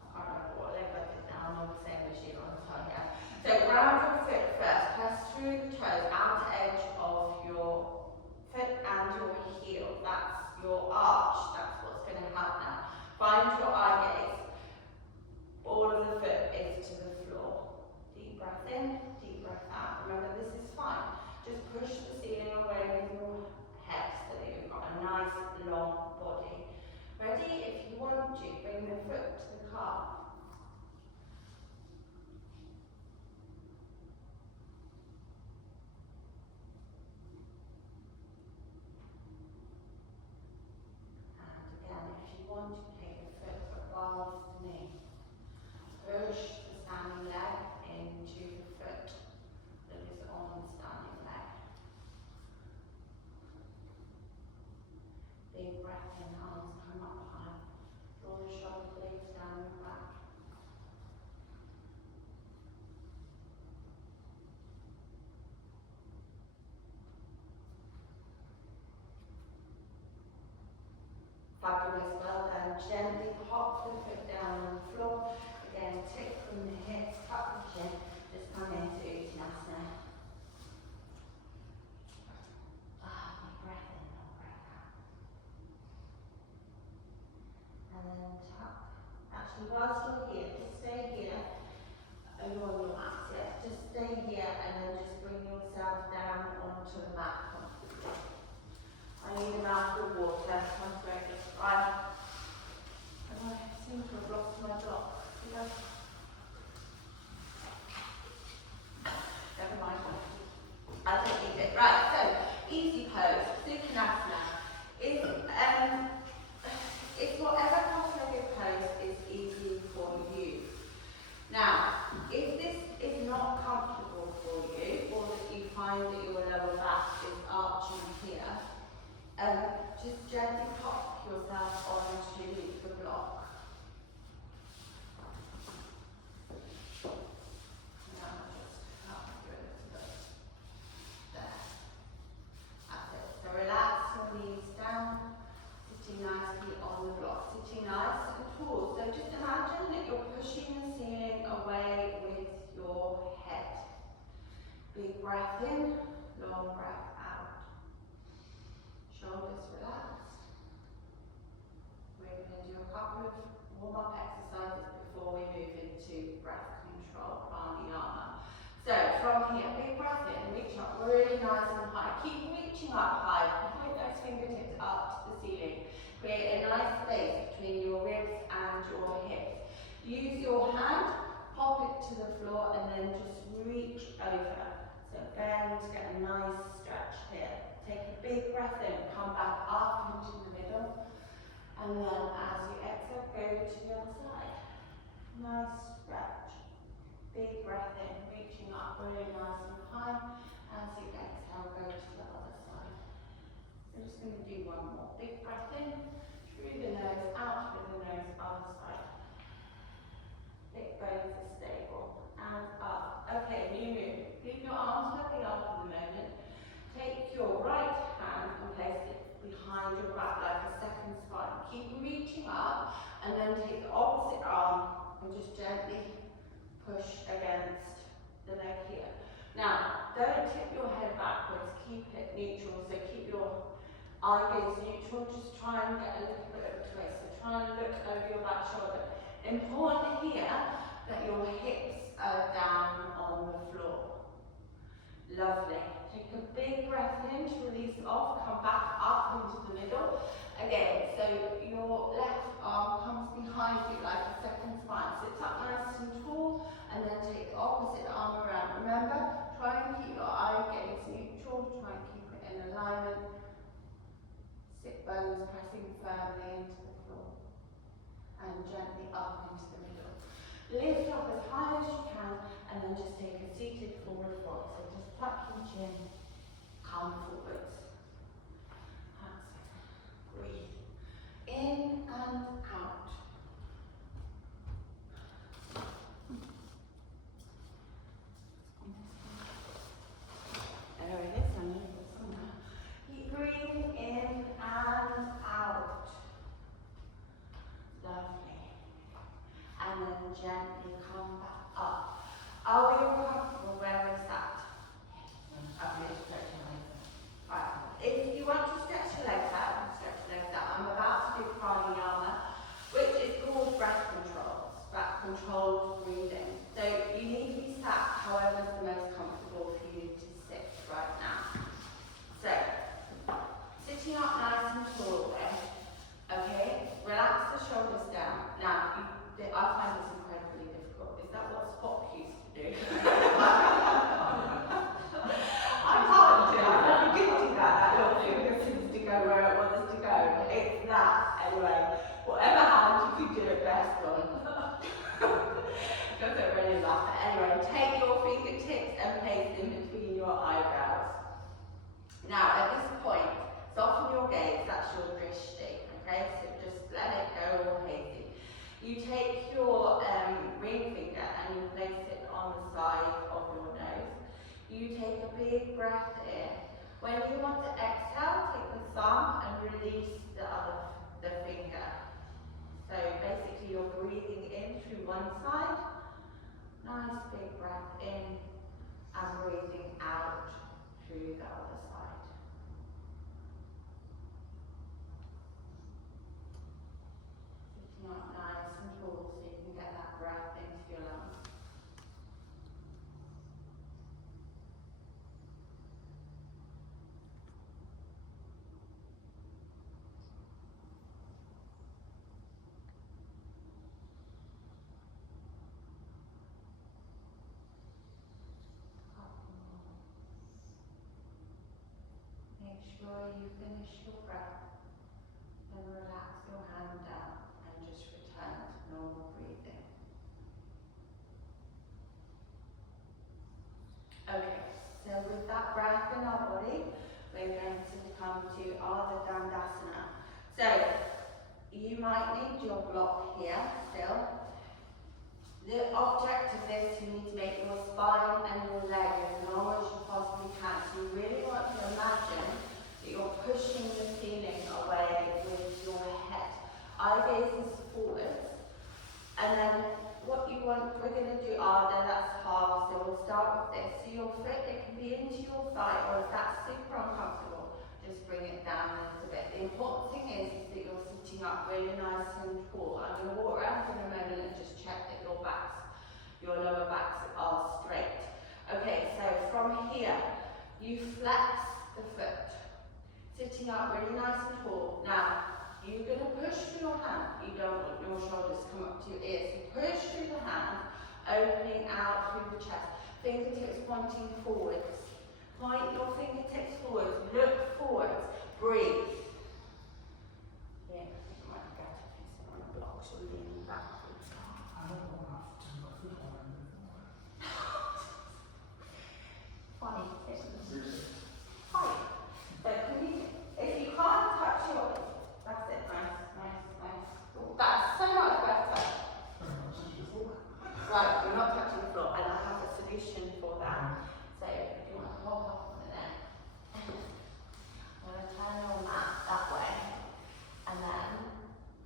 I can't remember what leg I did now, I'm on the same machine on the side here. So, ground your foot first. Press through the toes, outer edge of your foot and your heel. That's your arch. That's what's going to help now. Find your eye gaze. All of the foot is to the floor. Deep breath in, deep breath out. Remember, this is fine. Just push the ceiling away with your head so that you've got a nice long body. Ready? If you want to, bring the foot to the calf. And again, if you want to, take the foot above the knee. Push the standing leg into the foot that is on the standing leg. Big breath in, arms come up high. Draw the shoulder blades down your back. Fabulous, well done. Gently hop the foot down on the floor. Again, tick from the hips, tuck the chin. Just come into Uttanasana. onto the mat comfortably. I need a mouthful of water, my throat is dry. And I seem to have lost my block. Never mind. I don't need it. Right, so easy pose, Supinasana. It's whatever cross-legged pose is easy for you. Now, if this is not comfortable for you, or that you find that your lower back is arching here, just gently pop yourself onto the block. Now just help you a little bit. There. That's it. So relax your knees down, sitting nicely on the block, sitting nice and tall. So just imagine that you're pushing the ceiling away with your head. Big breath in, long breath out. Shoulders relaxed. We're going to do a couple of warm-up exercises before we move into breath control, pranayama. So from here, big breath in, reach up really nice and high. Keep reaching up high, point those fingertips up to the ceiling. Create a nice space between your ribs and your hips. Use your hand, pop it to the floor, and then just reach over. So bend, get a nice stretch here. Take a big breath in, come back up into the middle. And then as you exhale, go to the other side. Nice stretch. Big breath in, reaching up really nice and high. As you exhale, go to the other side. We're just going to do one more. Big breath in, through the nose, out with the nose, other side. Hip bones are stable. And up. Okay, new move. Leave your arms where they are for the moment. Take your right hand and place it behind your back like a second spine. Keep reaching up and then take the opposite arm and just gently push against the leg here. Now, don't tip your head backwards, keep it neutral, so keep your eye gaze neutral, just try and get a little bit of a twist, so try and look over your back shoulder. Important here that your hips are down on the floor. Lovely. Take a big breath in to release off, come back up into the middle. Again, so your left arm comes behind you like a second spine. Sit up nice and tall, and then take the opposite arm around. Remember, try and keep your eye gaze neutral, try and keep it in alignment. Sit bones pressing firmly into the floor, and gently up into the middle. Lift up as high as you can, and then just take a seated forward fold. So just tuck your chin, come forwards. That's it. Breathe in and out. There it is. I know it's somewhere. Keep breathing in and out. Lovely. And then gently come back up. Are we all comfortable where we're sat? Okay. Right. If you want to stretch your legs out, stretch your legs out. I'm about to do pranayama, which is called breath controlled breathing. So you need to be sat however is the most comfortable for you to sit right now. So, sitting up nice and tall there. Okay, relax the shoulders down. Now, I find this incredibly difficult. Is that what Spock used to do? I can't do that. You couldn't do that. That little finger seems to go where it wants to go. It's that anyway. Whatever hand you could do it best on. Doesn't really matter. Anyway, take your fingertips and place them between your eyebrows. Now, at this point, soften your gaze. That's your drishti. Okay, so just let it go all hazy. You take your ring finger and you place it on the side of your nose. You take a big breath in. When you want to exhale, take the thumb and release the finger. So basically you're breathing in through one side, nice big breath in, and breathing out through the other side. Sitting up nice and tall so you can get that breath into your lungs. Make sure you finish your breath. Then relax your hand down and just return to normal breathing. Okay, so with that breath in our body, we're going to come to Ardha Dandasana. So, you might need your block here still. The object of this, you need to make your spine and your leg as long as you possibly can. So you really want to imagine that you're pushing the ceiling away with your head. Eye gaze is forwards. And then what you want, we're going to do Ardha, that's half. So we'll start with this. So your foot, it can be into your thigh, or if that's super uncomfortable, just bring it down a little bit. The important thing is that you're sitting up really nice and tall. I'm going to walk around in a moment and just check that your lower backs are straight. Okay, so from here, you flex the foot, sitting up really nice and tall. Now, you're going to push through your hand. You don't want your shoulders to come up to your ears. So push through the hand, opening out through the chest. Fingertips pointing forwards. Point your fingertips forwards. Look forwards. Breathe. Yeah, I think I might be better if you sit on a block, so we're leaning backwards. I don't want to have to turn my foot on and move forward. Funny, isn't it? Hi. So can you, if you can't touch your, that's it, nice, nice, nice. That's so much better. Right, you're not touching the floor, and I have a solution for that. So if you want to hold off on it then, I'm going to turn your mat that way, and then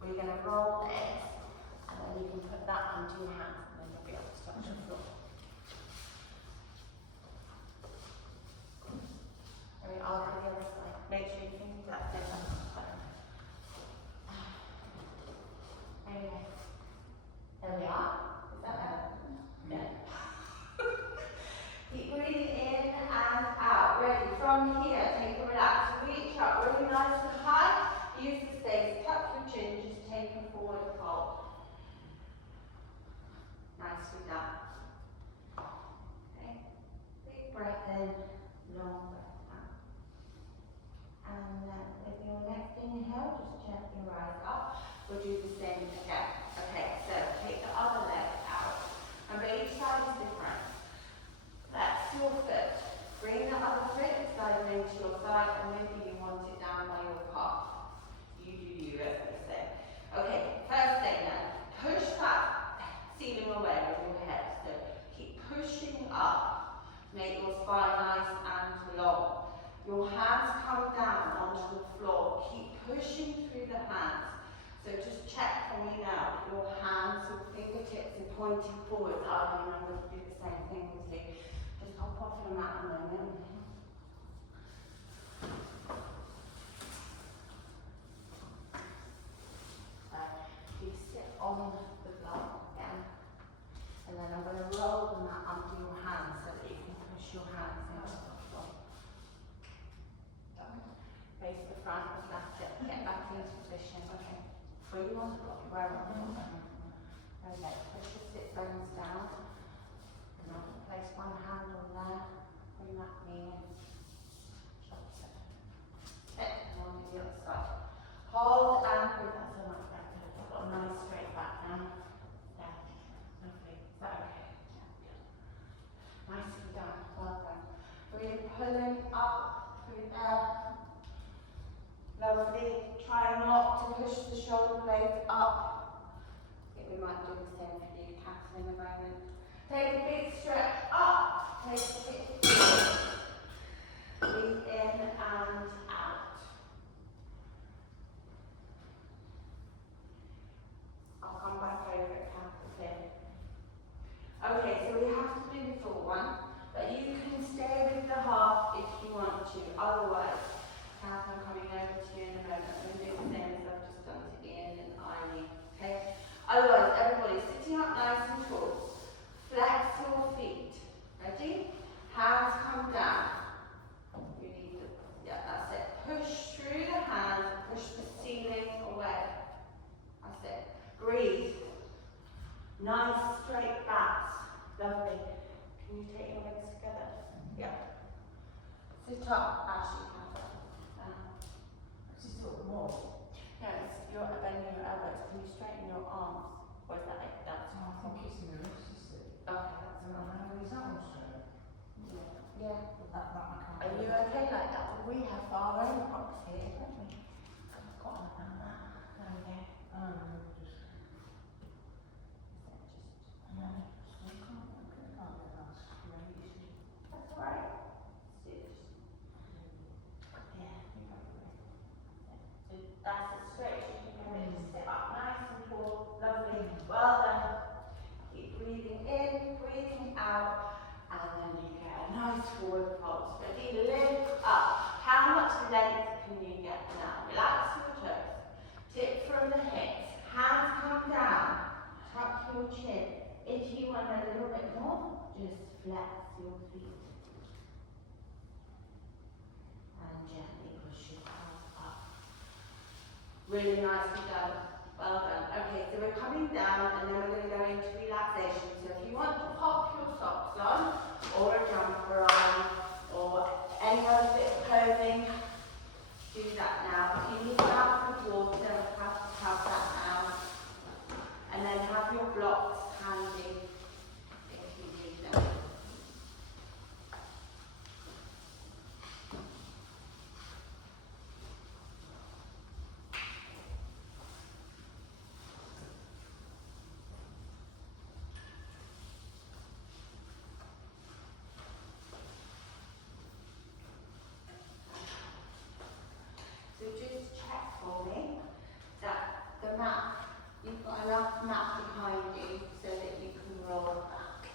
we're going to roll this, and then you can put that onto your hand, and then you'll be able to touch the floor. I'll go the other side. Make sure you think that's it. Okay. There we are. Is that better? Yeah. Keep breathing in and out. Ready. From here, take a relax. Reach up really nice and high. Use the space. Tuck your chin. Just take a forward fold. Nicely done. Okay. Big breath in. Long breath out. And then with your next inhale, just gently rise up. We'll do the same again. Okay, so take the other leg out. Remember, each side is different. Flex your foot. Bring the other foot side into your thigh, and maybe you want it down by your calf. You do you, as they say. Okay, first thing then. Push that ceiling away with your head. So keep pushing up. Make your spine nice and long. Your hands come down onto the floor. Keep pushing through the hands. So just check for me now. Your hands, your fingertips are pointing forward. I'm going to do the same thing with you. Just hop off your mat a moment. You sit on the block again. And then I'm going to roll the mat under your hands so that you can push your hands into the floor. Face the front, that's it. Get back into position. Okay. Where you want to block, where I want to. Okay, push the sit bones down. And I'll place one hand on there. Bring that knee in. Drop it. Okay, and on to the other side. Hold and breathe. That's so much better. I've got a nice straight back now. Yeah, lovely. Is that okay? Yeah, good. Nicely done. Well done. We're pulling up through there. Lovely. Try not to push the shoulder blades up. I think we might do the same for you, Hatha, in a moment. Take a big stretch up. Take a big stretch. Breathe in and out. I'll come back over it, Hatha, here. Okay, so we have to do the full one, but you can stay with the half if you want to. Otherwise, Hatha, I'm coming over to you in a moment. I'm going to do the same as I've just done to Ian and Eileen. Okay? Otherwise, everybody sitting up nice and tall. Flex your feet. Ready? Hands come down. You need to, yeah, that's it. Push through the hands, push the ceiling away. That's it. Breathe. Nice straight backs. Lovely. Can you take your legs together? Yeah. Sit up as you have. we have our own clocks here, don't we? I've got one on that. There we go. That's alright. Yeah, you got it right. So that's as straight as you can get it. Just sit up nice and tall. Lovely. Well done. Keep breathing in, breathing out, and then you get a nice forward pulse. Ready? Lift up. How much length can you get now? Relax your toes. Tip from the hips. Hands come down. Tuck your chin. If you want a little bit more, just flex your feet. And gently push yourself up. Really nicely done. Well done. Okay, so we're coming down and then we're going to go into relaxation. So if you want to pop your socks on, or a jumper on, or any other bit of clothing, do that now. If you need that with water, have that now. And then have your blocks handy if you need them. So just check for me that the mat, you've got enough mat behind you so that you can roll back.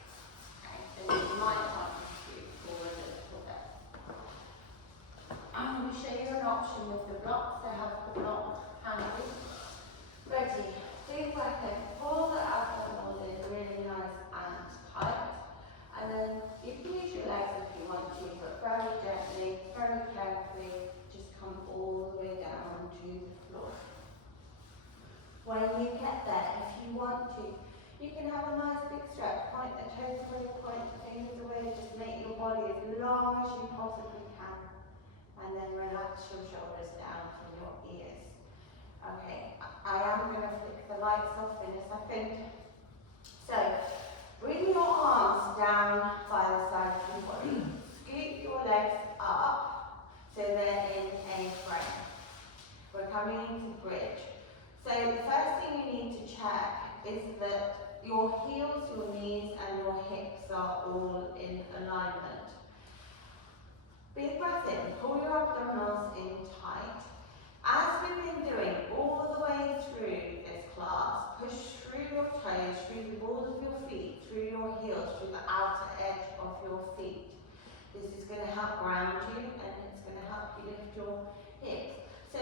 Okay, so you might want to scoot forward a little bit. I'm going to show you an option with the block, so have the block handy. Ready, big breath in, pull the abdominals in really nice and tight. And then you can use your legs if you want to, but very gently, very carefully, just come all the way down to the floor. When you get there, if you want to, you can have a nice big stretch, point the toes away, point the fingers away, just make your body as long as you possibly can. And then relax your shoulders down from your ears. Okay, I am going to flick the lights off in a second. So, bring your arms down by the side of your body. Scoot your legs up so they're in a frame. We're coming into bridge. So the first thing you need to check is that your heels, your knees and your hips are all in alignment. Big breath in, pull your abdominals in tight. As we've been doing all the way through this class, push through your toes, through the balls of your feet, through your heels, through the outer edge of your feet. This is going to help ground you and it's going to help you lift your hips. So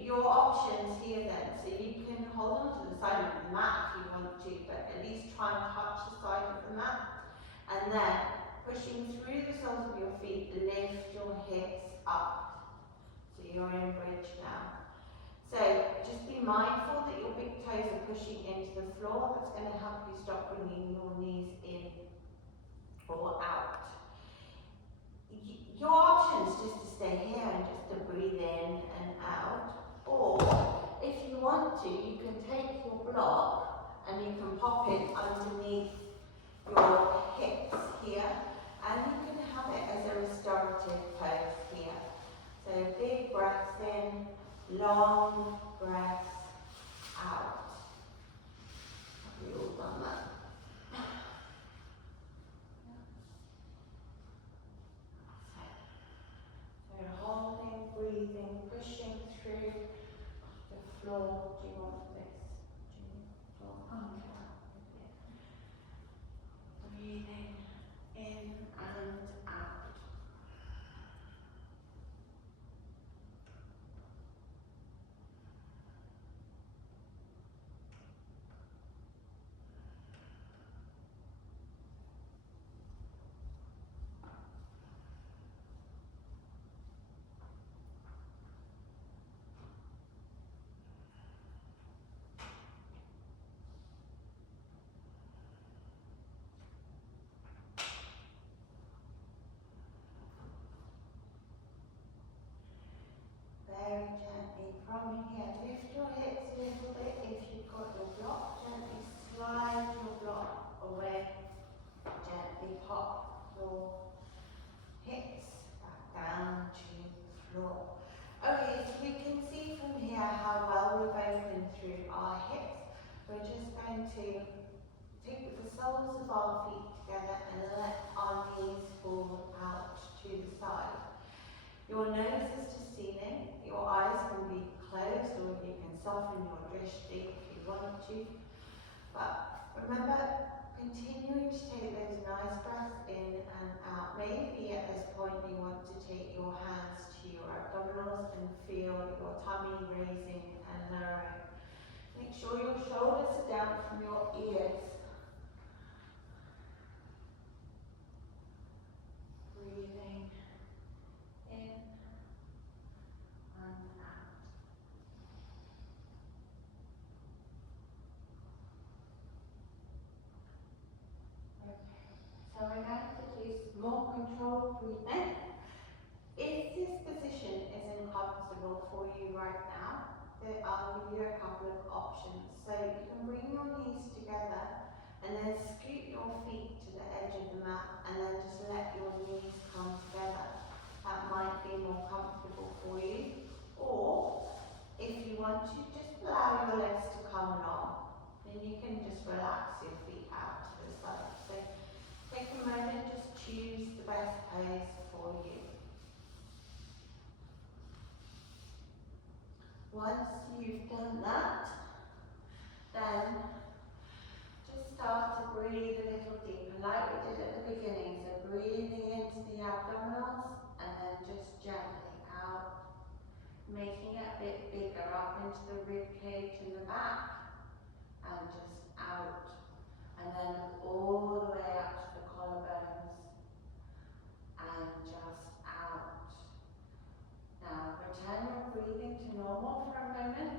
your options here then, so you can hold on to the side of the mat if you want to, but at least try and touch the side of the mat. And then, pushing through the soles of your feet, lift your hips up. So you're in bridge now. So just be mindful that your big toes are pushing into the floor. That's going to help you stop bringing your knees in or out. Your option is just to stay here and just to breathe in and out. Or if you want to, you can take your block and you can pop it underneath your hips here. And you can have it as a restorative pose here. So big breaths in, long breaths out. Have we all done that? So holding, breathing, pushing through the floor. Do you want this? Do you want the floor? Breathing in and out. Your nose is to ceiling, your eyes can be closed or you can soften your drishti if you want to. But remember, continuing to take those nice breaths in and out. Maybe at this point you want to take your hands to your abdominals and feel your tummy raising and lowering. Make sure your shoulders are down from your ears. Breathing in and out. Okay, so we're going to do some more controlled breathing. If this position isn't comfortable for you right now, then I'll give you a couple of options. So you can bring your knees together and then scoot your feet to the edge of the mat and then just let your knees come together. That might be more comfortable for you. Or if you want to, just allow your legs to come along. Then you can just relax your feet out to the side. So take a moment, just choose the best pose for you. Once you've done that, then just start to breathe a little deeper, like we did at the beginning. So breathing into the abdominals and then just gently out, making it a bit bigger up into the rib cage in the back and just out. And then all the way up to the collarbones and just out. Now return your breathing to normal for a moment.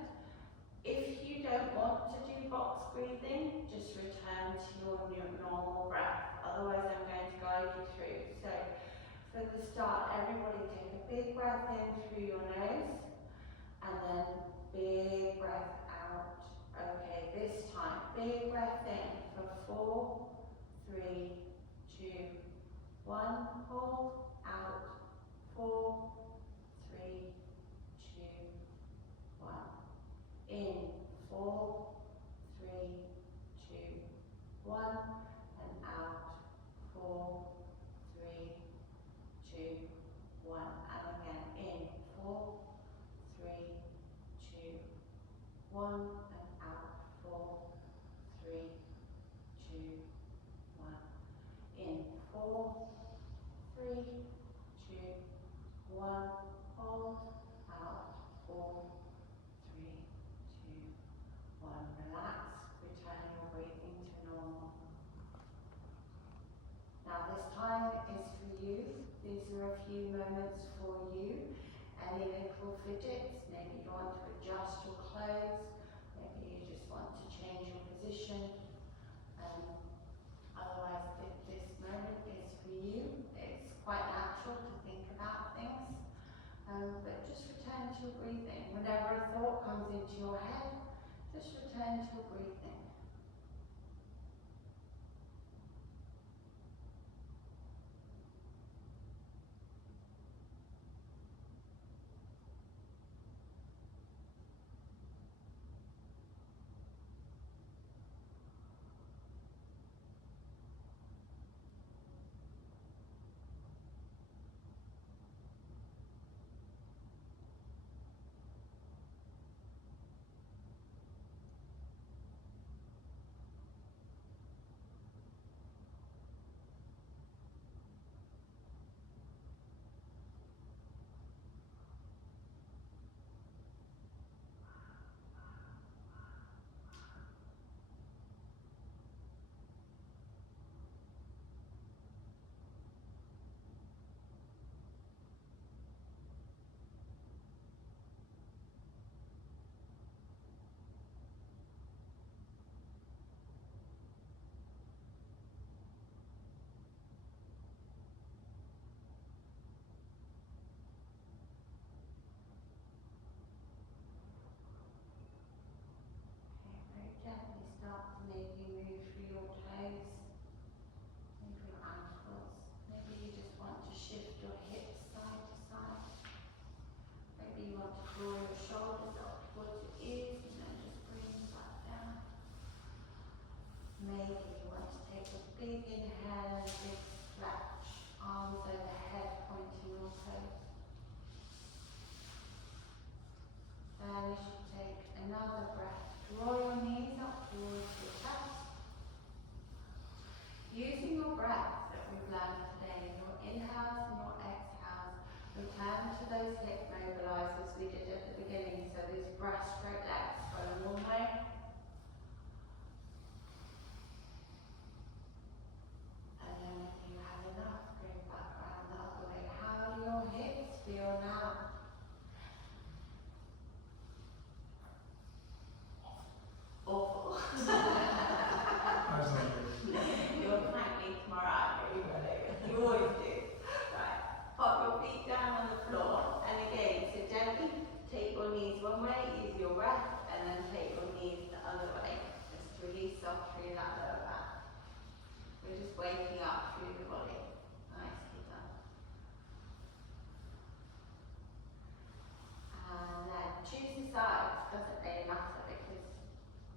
If you don't want to do box breathing, just return to your normal breath. Otherwise I'm going to guide you through. So for the start, everybody take a big breath in through your nose and then big breath out. Okay, this time, big breath in for 4, 3, 2, 1. Hold, out, 4, 3, 2, 1. In, 4, 3, 2, 1. And out, 4, 3, 2, 1. And again, in, 4, 3, 2, 1. And out, 4, 3, 2, 1. In, 4, 3, 2, 1. Hold, out, 4, 3, 2, 1. Relax, return your breathing to normal. Now this time is for you. These are a few moments for you. Any little fidgets, maybe you want to adjust your clothes, maybe you just want to change your position. Otherwise, this moment is for you. It's quite natural to think about things, but just return to your breathing. Whenever a thought comes into your head, just return to your breathing. those hip mobilizers we did at the beginning, so these breaststroke legs going one way. And then when you have enough, bring back around the other way. How do your hips feel now? Awful. That's not good. You'll thank me tomorrow, I know you will. You always do. Right. Pop your feet down on the floor, and again, so gently take your knees one way, use your breath, and then take your knees the other way. Just release off through that lower back. We're just waking up through the body. Nicely done. And then choose a side. Doesn't really matter because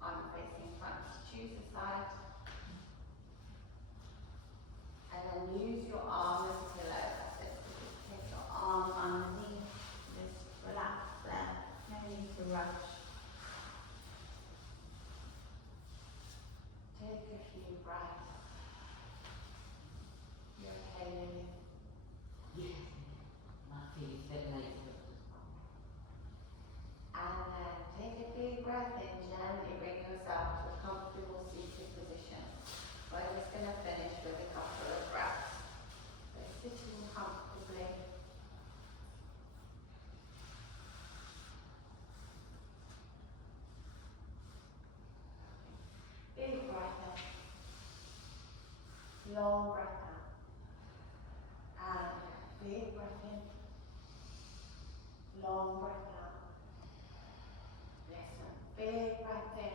I'm facing front. Choose a side. And then use your arm as a pillow. That's it. So just take your arm underneath. Just relax there. No need to rush. Take a few breaths. You okay, Lily? Yeah. My feet a bit late, but And then take a deep breath in, gently bring yourself to a comfortable seated position. We're just going to finish with a couple of breaths. So sitting comfortably. Big breath in. Long breath out. And big breath in. Long breath out. Listen, big breath in.